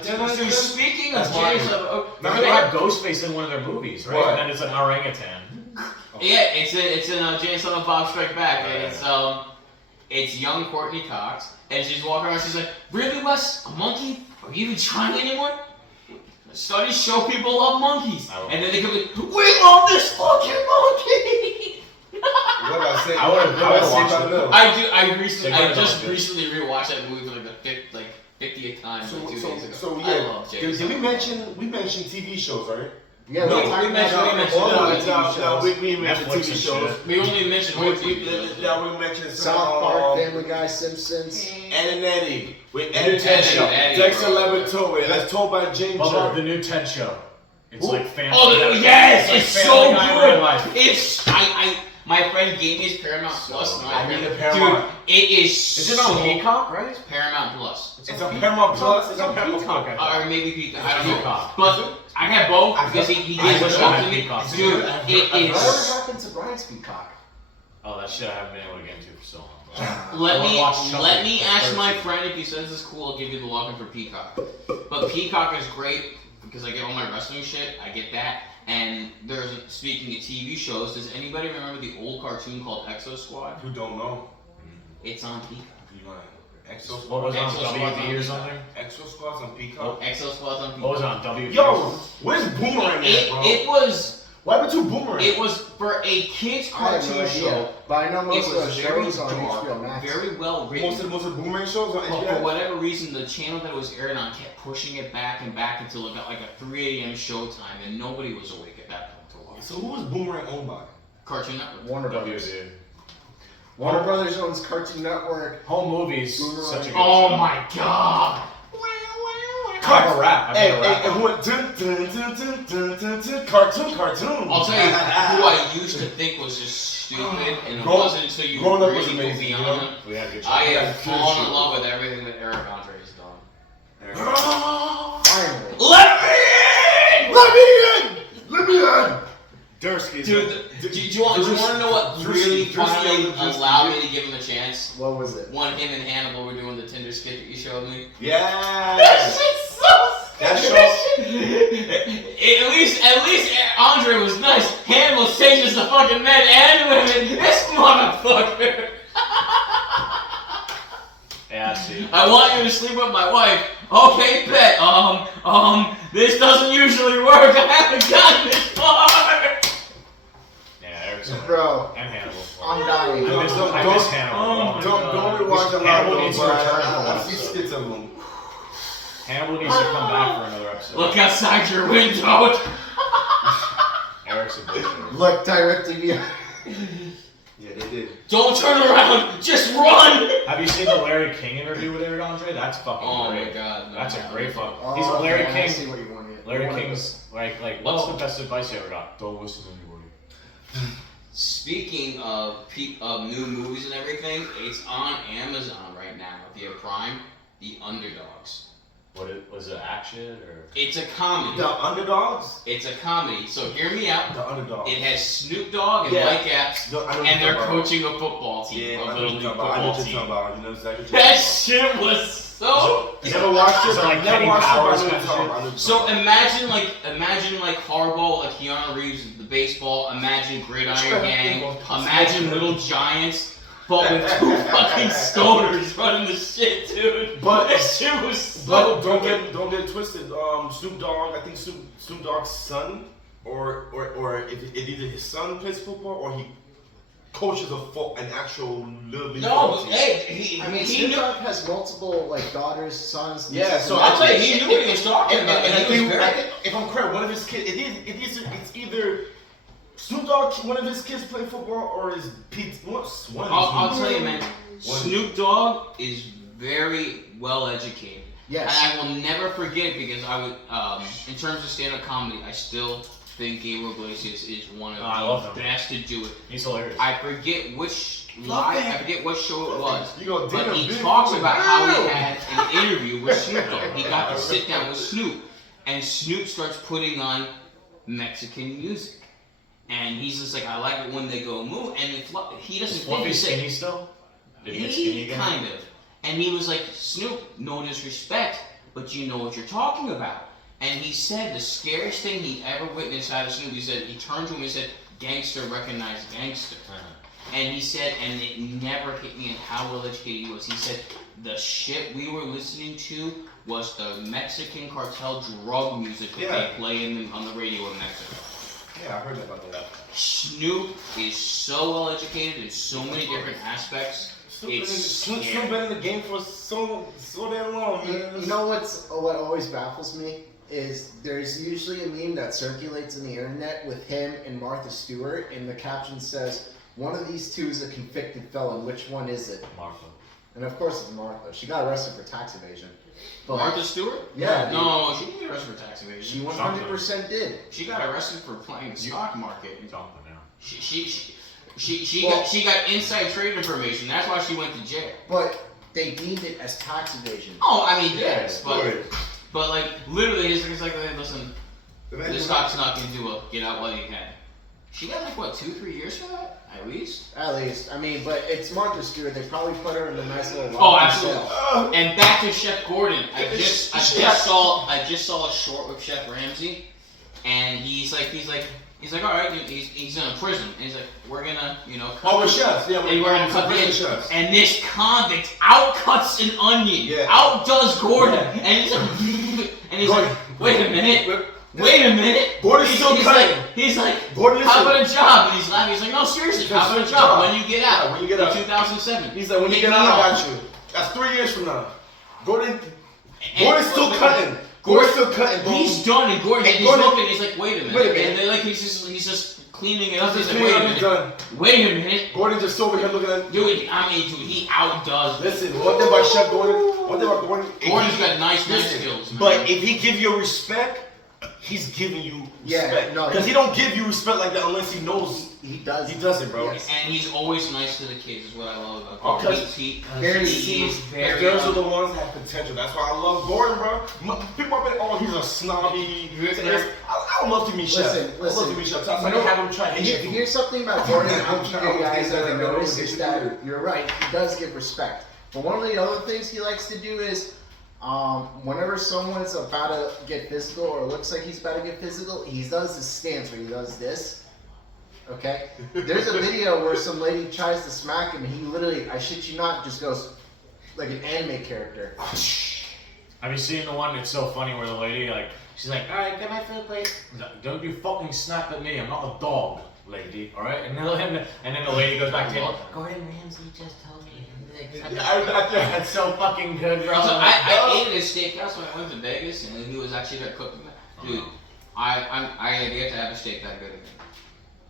speaking of That's why- James, Remember they have Ghostface in one of their movies, right? What? And then it's an orangutan. yeah, it's in James Silent Bob Strike Back, and it's young Courtney Cox, and she's walking around. She's like, "Really, Wes? A monkey? Are you even trying anymore?" Studies show people love monkeys, and then they come like, "We love this fucking monkey." What I say? I would've watched it. I just recently rewatched that movie for like the 50th time, like 2 days ago. So I yeah, love James. did we mention TV shows, right? Yeah, No, we're talking we mentioned- about we mentioned all that. the TV shows. We mentioned Netflix TV and shows. shit. We only mentioned one TV show. Now we mentioned South Park, Family Guy, Simpsons. Ed and Eddie with Ed New and Ted Ted Show. Eddie, Dexter bro. Laboratory. That's told by James What about the Jerry. new Ted show? It's Who? like family. Oh, yes, like it's Family so Guy in real good. life. It's my friend gave me his Paramount Plus. And I need a Paramount. Dude, it is Is it so on Peacock, right? Paramount Plus. It's on Paramount Plus. It's on Peacock. I thought. Or maybe Peacock. I It's don't know. Peacock. But I have both because he I gave wish it I up had to me. Peacock. Dude, it Whatever is. happened to Brian's Peacock? Oh, that shit I haven't been able to get into for so long. Let I wanna watch Chucky. let me ask That's my Thursday. friend if he says it's cool. I'll give you the login for Peacock. But Peacock is great because I get all my wrestling shit. I get that, And there's speaking of TV shows. Does anybody remember the old cartoon called Exo Squad? Who don't know? It's on Peacock. You like Exo What Squad? was it on Exo Squad WB or something? Exo Squad's on Oh, Peacock. Exo Squad's on Peacock. What was it on WB? Yo, where's Boomerang at, bro? It was. Why would you Boomerang? It was for a kids I have no cartoon idea, show. but I know most It of the was very shows on dark, HBO Max. very well written. most of the Boomerang shows on But for HBO. whatever reason, the channel that it was aired on kept pushing it back and back until it got like a 3 a.m. showtime, and nobody was awake at that point to watch. So who was Boomerang owned by? Cartoon Network. Warner Brothers. WB. Warner Brothers owns Cartoon Network. Home movies. Boomerang. Such a good Oh show. my god! I have a rap. I Hey, made a rap. and who went dun, dun, dun, dun, dun, dun, dun, cartoon. I'll tell you who I used to think was just stupid, and it Grown- wasn't until you Grown Up was really go amazing, you beyond know? it. We had a good show. I Yeah, have good fallen show. in love with everything that Eric Andre has done. Finally. Let me in! Let me in! Let me in! Dude, do you want to know what really finally allowed me to give him a chance? What was it? When him and Hannibal were doing the Tinder skit that you showed me. Yes! shit's so That At least Andre was nice. Hannibal changes the fucking men and women. This motherfucker. Yeah, see. I want you to sleep with my wife. Okay, bet. This doesn't usually work. I haven't gotten this far. Yeah, Eric's Bro, and Hannibal. I'm dying. I miss Don't- Hannibal. Oh my Don't rewatch a lot Hannibal of needs those, to but return for I one see episode. skits of them. Hannibal needs to come back for another episode. Look outside your window. Eric's a bitch. Look directly behind. Yeah, they did. Don't turn around. Just run. Have you seen the Larry King interview with Eric Andre? That's fucking Oh great. my god. No, That's a great fuck. Oh, He's a Larry okay, I King. see what you want here. Larry One of King's like what's the best advice you ever got? Don't listen to anybody. Speaking of new movies and everything, it's on Amazon right now. If you have Prime, The Underdogs. Was it action or? It's a comedy. The Underdogs? It's a comedy. So hear me out. The Underdogs. It has Snoop Dogg and Yeah. Mike Epps, No, I know what and you're they're talking about. coaching a football team, Yeah, a I know little what league you're talking about. I know football what you're team. talking about. You know exactly what you're That talking about. shit was so. You never watched it? Is it like Never Kenny watched it, but I Powers know what kind you're of talking about. I know what you're So talking imagine like Harbaugh, like Keanu Reeves, the baseball. Imagine Gridiron Gang. Imagine Little Giants, but with two fucking stoners running the shit, dude. But- that shit was so. But don't good. get it twisted. Snoop Dogg, I think Snoop Dogg's son, or if either his son plays football or he coaches an actual little league No, football team. hey, I mean, he Snoop knew. Dogg has multiple like daughters, sons. Yeah, nieces, so and I'll tell you, nephews. he knew what he was talking And about. I And he was think, very. if I'm correct, one of his kids, it's either Snoop Dogg, one of his kids play football, or is Pete? What's one? of I'll his tell you, man. Snoop Dogg is very well educated. Yes. And I will never forget it because I would, in terms of stand-up comedy, I still think Gabriel Iglesias is one of I love the him. best to do it. He's hilarious. I forget which Love live, him. I forget what show it was, You go, but damn, he big talks boy. about how he Wow. had an interview with Snoop Dogg. He got to sit down with Snoop, and Snoop starts putting on Mexican music. And he's just like, I like it when they go move, and he doesn't Is think Fluffy he skinny still? Did he get skinny again? kind of. And he was like, Snoop, no disrespect, but you know what you're talking about. And he said the scariest thing he ever witnessed out of Snoop, he said, he turned to him and said, gangster recognize gangster. And he said, and it never hit me in how well educated he was. He said, the shit we were listening to was the Mexican cartel drug music that Yeah. they play on the radio in Mexico. Yeah, I heard about that. Snoop is so well educated in so many different aspects. Snoop been in the game for so damn long, man. You know what always baffles me is there's usually a meme that circulates on the internet with him and Martha Stewart, and the caption says, "One of these two is a convicted felon. Which one is it?" Martha. And of course it's Martha. She got arrested for tax evasion. But Martha Stewart? Yeah. No, she didn't get arrested for tax evasion. She 100% did. She got arrested for playing the stock market. Something now. She got inside trade information. That's why she went to jail. But they deemed it as tax evasion. Oh, I mean, yes, Word. but like literally, it's like, hey, listen, this stock's not gonna do well. Get out while you can. She got like what, 2-3 years for that, at least. At least. I mean, but it's Martha Stewart. They probably put her in a nice little Oh, loft absolutely. cell. And back to Chef Gordon. I just saw a short with Chef Ramsay. and he's like, all right, he's in a prison, and he's like, we're gonna, cut Oh, with chefs, yeah, we're gonna cut prison in, chefs. and this convict outcuts an onion, outdoes Gordon, and he's like, wait a minute, Gordon's still cutting. He's like, Gordon, how about a job? And he's laughing. He's like, no, seriously, how about a job? When you get out? Yeah, when you get out. In 2007. He's like, when you get out, I got you. That's 3 years from now. Gordon's still cutting. Gordon's still cutting, bro. He's done, and he's looking. He's like, wait a minute. And they're like, he's just cleaning it up. He's like, wait a minute. Gordon just over here looking at. Dude, he outdoes. Listen, one thing about Chef Gordon. Gordon's got nice skills, man. But if he give you respect, he's giving you respect. Because he don't give you respect like that unless he knows. He does. He does it, bro. Yes. And he's always nice to the kids, is what I love about Gordon. Gordon. Girls are the ones that have potential. That's why I love Gordon, bro. People have been, he's a snobby. I would love to meet Chef. Listen. I would love to meet Chef. I have him try Asian food. Here's something about Gordon I don't think you guys ever notice is that you're right. He does give respect. But one of the other things he likes to do is, whenever someone's about to get physical or looks like he's about to get physical, he does this stance where he does this. Okay? There's a video where some lady tries to smack him and he literally, I shit you not, just goes like an anime character. Have you seen the one that's so funny where the lady, like, she's like, alright, get my food, please. Don't you fucking snap at me, I'm not a dog, lady, alright? And then the lady goes back to him, Gordon Ramsay just told me. That's so fucking good, bro. Also, I ate at a steakhouse when I went to Vegas, and he was actually there cooking that. Dude, I get to have a steak that good again.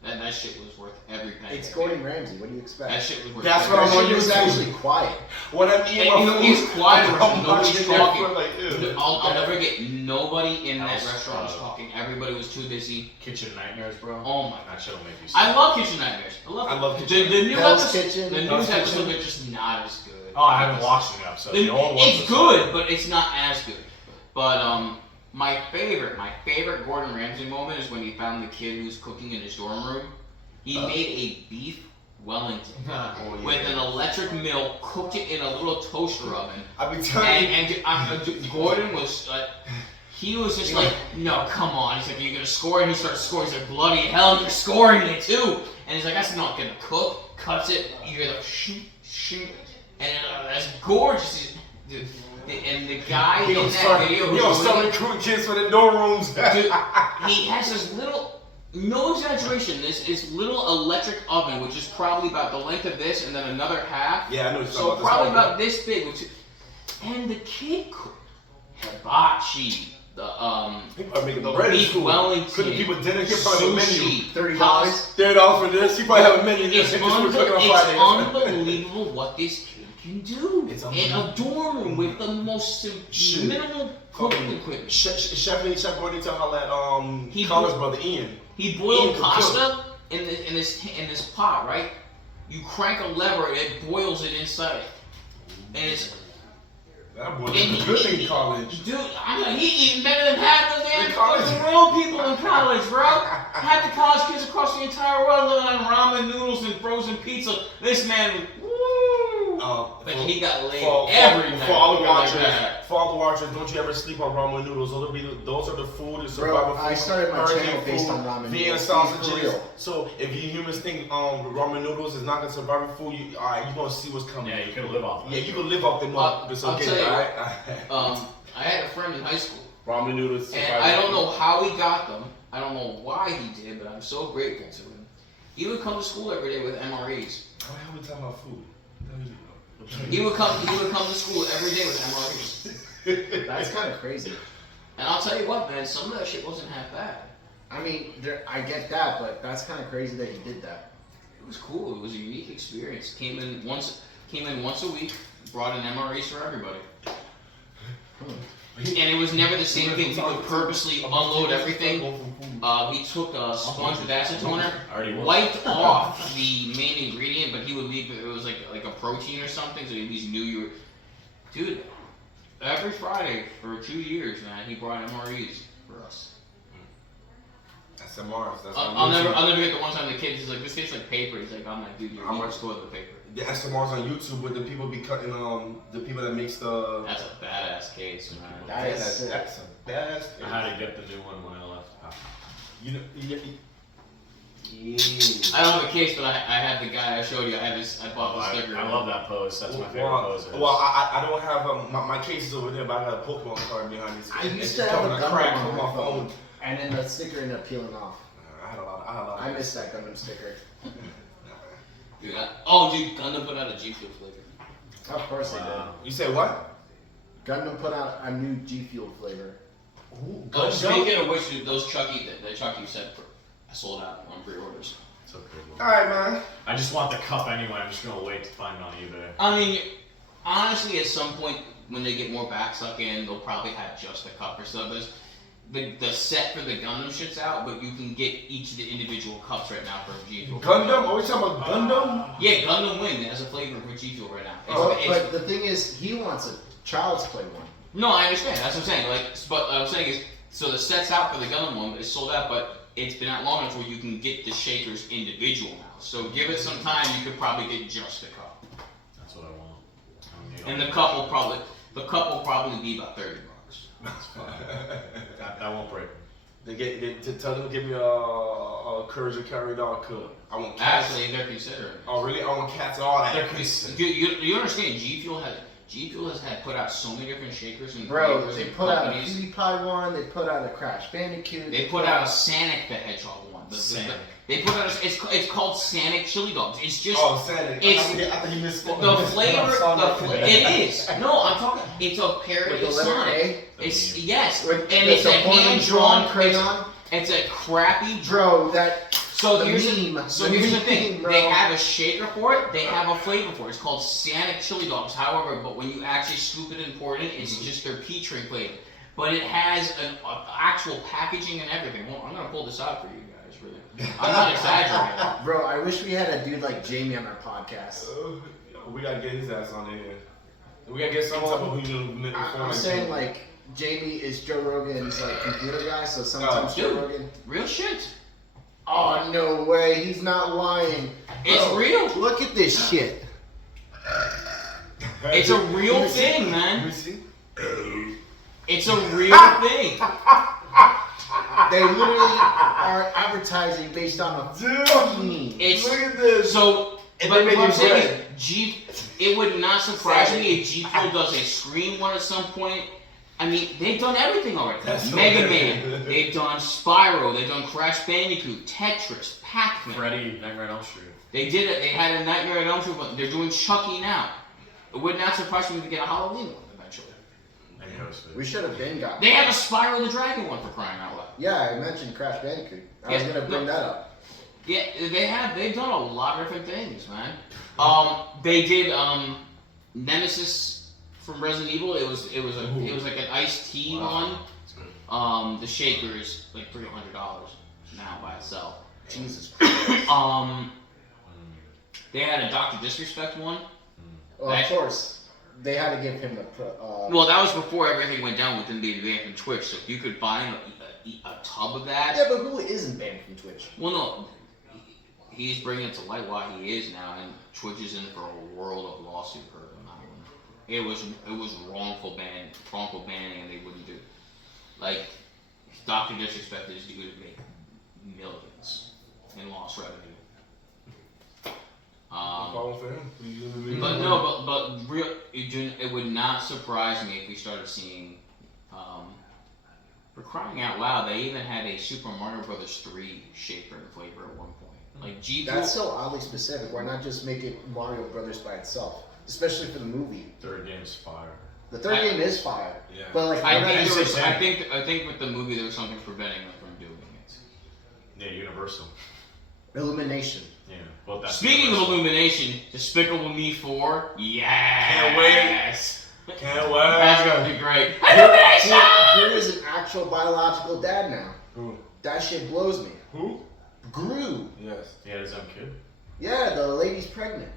That shit was worth every penny. It's Gordon Ramsay. What do you expect? That shit was worth. That's what I'm on. He was actually quiet. When I'm eating my food, he's quiet. Nobody's talking. Like, I'll never get nobody in that restaurant was talking. Everybody was too busy. Kitchen Nightmares, bro. Oh my god, that show'll make you sick. I love Kitchen Nightmares. I love Kitchen. The new Hell's episode. Kitchen. The new episode is just not as good. Oh, I haven't watched the episode. The old ones it's good, but it's not as good. But my favorite Gordon Ramsay moment is when he found the kid who was cooking in his dorm room. He made a beef Wellington with an electric mill, cooked it in a little toaster oven. I've been telling and Gordon was he was just like, no, come on. He's like, you're gonna score, and he starts scoring. He's like, bloody hell, you're scoring it too. And he's like, that's not gonna cook. Cuts it. You hear the shoot, and that's gorgeous, dude. And the guy in that video, he gonna start recruiting kids for the dorm rooms. Dude, he has this little. No exaggeration, this little electric oven, which is probably about the length of this, and then another half. Yeah, I know. So probably about this big. And the kid hibachi, people are making the bread beef Wellington, couldn't people dinner here probably have a menu. $30. $30 for this. He probably have a menu. It's unbelievable what this kid can do in a dorm room with the most minimal cooking equipment. Chef Gordon tell how that Colin's brother Ian. He boiled pasta in this pot, right? You crank a lever and it boils it inside. And it's that boy is a good thing in college. Dude, he eating better than half the damn world people in college, bro. Half the college kids across the entire world living on ramen noodles and frozen pizza. This man, but he got laid every night. For all the watchers, don't you ever sleep on ramen noodles. Those are the food and survival food. I started my channel based on ramen noodles. Vienna sausages. So if you humans think ramen noodles is not gonna survive food, you're gonna see what's coming. Yeah, you can live off. Yeah, you can live off them. I'll tell you, I had a friend in high school. Ramen noodles. And I don't know how he got them. I don't know why he did, but I'm so grateful to him. He would come to school every day with MREs. Why are we talking about food? He would come to school every day with MREs. That's kind of crazy. And I'll tell you what, man, some of that shit wasn't half bad. I mean, I get that, but that's kind of crazy that he did that. It was cool. It was a unique experience. Came in once a week. Brought in MREs for everybody. And it was never the same thing. He would purposely unload everything. He took a sponge with acetone, wiped off the main ingredient, but he would leave it was like a protein or something, so he at least knew you were. Dude, every Friday for 2 years, man, he brought MREs for us. SMRs. That's I'll never get the one time the kid is like, this tastes like paper. He's like, I'm like, dude, you're much cooler than paper. The SMRs on YouTube with the people be cutting the people that makes the. That's a badass case, man. That's a badass case. I had to get the new one when I left. You know, I don't have a case, but I have the guy I showed you. I bought the sticker. I love that pose. That's my favorite pose. Well, I don't have my case is over there, but I got a Pokemon card behind this. I used to It's have a coming Gundam crack on on my my phone. and then the sticker ended up peeling off. I had a lot. I missed that Gundam sticker. Dude, Gundam put out a G Fuel flavor. Of course they You say what? did. Gundam put out a new G Fuel flavor. Ooh, Oh, speaking of which, those Chucky, the Chucky set sold out on pre-orders. So cool. All right, man. I just want the cup anyway. I'm just gonna wait to find it on eBay. I mean, honestly, at some point when they get more back suck in, they'll probably have just the cup or something. The set for the Gundam shit's out, but you can get each of the individual cups right now for G Fuel. Gundam? Are we talking about Gundam? Yeah, Gundam Wing has a flavor for G Fuel right now. But the thing is, he wants a Child's Play one. No, I understand. That's what I'm saying. But what I'm saying is, so the set's out for the Gundam one, it's sold out, but it's been out long enough where you can get the shakers individual now. So give it some time, you could probably get just the cup. That's what I want. I don't need And all the cup will probably be about $30. That's fine. that won't break me. To tell them to give me a Courage to Carry Dog cook. I want cats. Actually, they're considering. Oh really? I want cats and all that. You understand? G Fuel has had put out so many different shakers and Bro, flavors they and put out a companies. PewDiePie one, they put out a Crash Bandicoot. They put out a Sonic the Hedgehog one. Sonic. They put out it's called Sonic Chili Dogs. It's just Sonic. it's- I thought you missed the flavor. It is. No, I'm talking. It's a parody With the of letter Sonic. A? It's yes, With and the it's a hand-drawn crayon. It's a crappy. Bro, that So the here's meme. so The here's the meme, thing. bro. They have a shaker for it. They have a flavor for it. It's called Sonic Chili Dogs. However, but when you actually scoop it and pour it in, it's just their pea tray flavor. But it has an actual packaging and everything. Well, I'm gonna pull this out for you guys. Really, I'm not exaggerating. Bro, I wish we had a dude like Jamie on our podcast. We gotta get his ass on there. We gotta get some type of I'm saying like Jamie is Joe Rogan's like computer guy, so sometimes Joe dude. Rogan. Real shit. Oh no way, he's not lying. It's Bro, real. Look at this shit. It's a real Let me see. thing, Let man. me see. It's a real thing. They literally are advertising based on a fucking meme. It's Look at this. so. And But they make what I'm it saying bread. is, it would not surprise me if G Fuel does a Scream one at some point. I mean, they've done everything already. That's so Mega good. Man, they've done Spyro, they've done Crash Bandicoot, Tetris, Pac-Man. Freddy, Nightmare on Elm Street. They did it. They had a Nightmare on Elm Street, but they're doing Chucky now. It would not surprise me if we get a Halloween one eventually. And Ghostface. We should have been got. They have a Spyro the Dragon one for crying out loud. Yeah, I mentioned Crash Bandicoot. I was Yeah, gonna bring that up. Yeah, they've done a lot of different things, man. They did Nemesis from Resident Evil. It was like an iced tea one. That's good. The shaker is like $300 now by itself. Jesus Christ. They had a Dr. Disrespect one. Well, of course, they had to give him the. Well, that was before everything went down within the advance from Twitch. So if you could find a tub of that. Yeah, but who isn't banned from Twitch? Well, no, he's bringing it to light why he is now, and Twitch is in for a world of lawsuit for him. It was wrongful banning, and they wouldn't do. Like, Dr. Disrespect is due to make millions in lost revenue. But no, but real, it would not surprise me if we started seeing. For crying out loud, they even had a Super Mario Brothers 3 shaker and flavor at one point. Like G. That's so oddly specific. Why not just make it Mario Brothers by itself? Especially for the movie. Third game's fire. The third game is fire. Yeah. But like, I why not think just- I think with the movie there was something preventing them from doing it. Yeah, Universal. Illumination. Yeah. Well, that's Speaking of Universal. Illumination, Despicable Me 4, yes! Can't wait. Can't wait. That's gonna be great. Who Illumination! is an actual biological dad now? Who? That shit blows me. Who? Gru. Yes. Yeah, his own kid. Yeah, the lady's pregnant.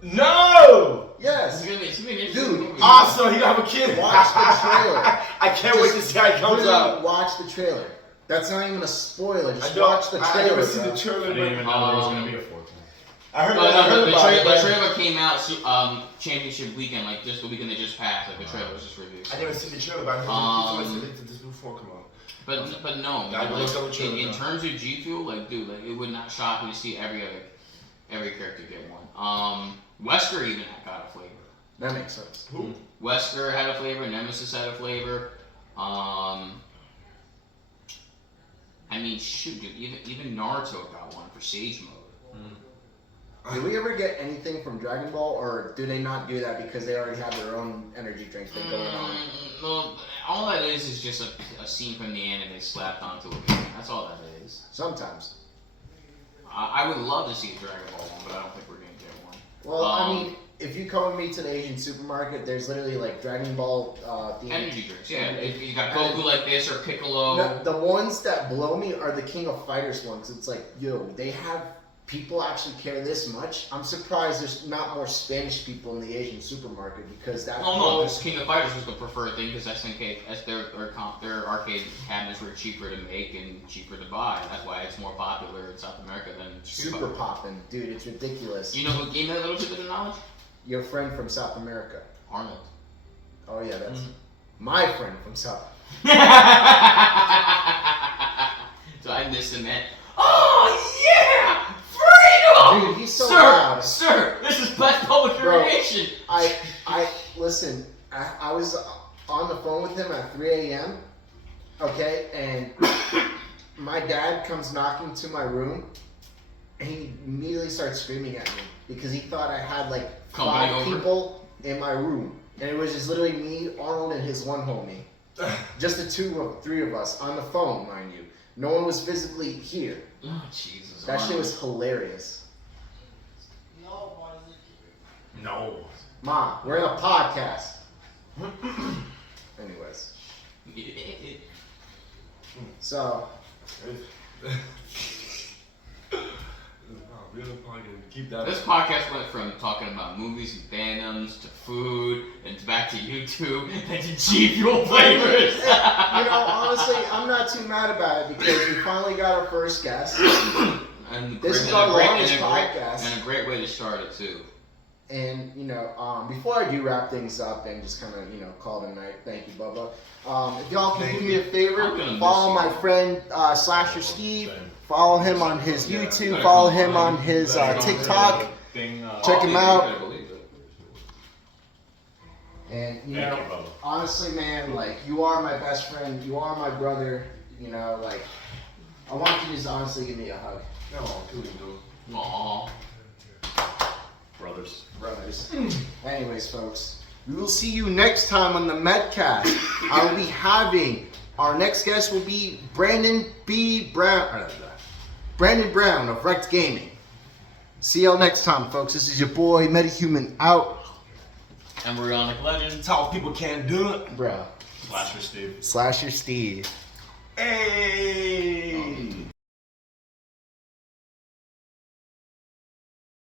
No! Yes. It's gonna be an interesting Dude, movie. Awesome, he got a kid. Watch the trailer. I can't wait to see how it comes Literally out. watch the trailer. That's not even a spoiler. Just I don't- watch the I trailer. never seen bro. the I trailer, didn't even but know there was gonna be a fourth one. I heard, But I heard the about it. but trailer came out championship weekend, like just the weekend that just passed. Like the trailer was just released. I never seen the trailer, but I heard somebody said that this new 4 come out. But no, Gotta man, look up like, the trailer, in though. terms of G Fuel, like dude, like it would not shock me to see every character get one. Wesker even got a flavor. That makes sense. Who? Wesker had a flavor. Nemesis had a flavor. I mean, shoot, dude, even Naruto got one for Sage Mode. Did we ever get anything from Dragon Ball, or do they not do that because they already have their own energy drink thing going on? Well, all that is just a scene from the anime slapped onto a game. That's all that is. Sometimes. I would love to see a Dragon Ball one, but I don't think we're gonna get one. Well, I mean, if you come with me to the Asian supermarket, there's literally like Dragon Ball themed Energy drinks, yeah. If you got Goku like this or Piccolo. The ones that blow me are the King of Fighters ones. It's like, yo, they have people actually care this much. I'm surprised there's not more Spanish people in the Asian supermarket because that. Oh no, this King of Fighters was the preferred thing because SNK, their arcade cabinets were cheaper to make and cheaper to buy. That's why it's more popular in South America than Street Super Fighter. poppin', dude. It's ridiculous. You know who gave me a little bit of knowledge? Your friend from South America. Arnold. Oh yeah, that's my friend from South. So I missed him, man. Oh yeah, freedom! Dude, he's so loud. Sir, this is best public creation. I listen. I was on the phone with him at 3 a.m. Okay, and my dad comes knocking to my room, and he immediately starts screaming at me because he thought I had like Company 5 over. people in my room, and it was just literally me, Arnold, and his one homie. Just the 3 of us on the phone, mind you. No one was physically here. Oh Jesus! That shit was hilarious. No. Mom, we're in a podcast. Anyways, so Keep that. This podcast went from talking about movies and fandoms to food and back to YouTube and to G Fuel flavors. you know, honestly, I'm not too mad about it because we finally got our first guest. And This is and our a great- longest and a great- podcast. And a great way to start it too. And, you know, before I do wrap things up and just kind of, you know, call it a night, thank you, Bubba. If y'all can do me a favor, I'm gonna follow miss my you. friend Slasher Steve. Follow him on his YouTube. Follow him on his TikTok. Check him out. And, you know, honestly, man, like, you are my best friend. You are my brother. You know, like, I want you to just honestly give me a hug. No, dude, dude. Aww. Brothers. Anyways, folks, we will see you next time on the Metcast. I will be having, our next guest will be Brandon Brown of Wrecked Gaming. See y'all next time, folks. This is your boy, Metahuman, out. Embryonic Legend. That's how people can do it. Bruh. Slasher Steve. Slasher Steve. Hey.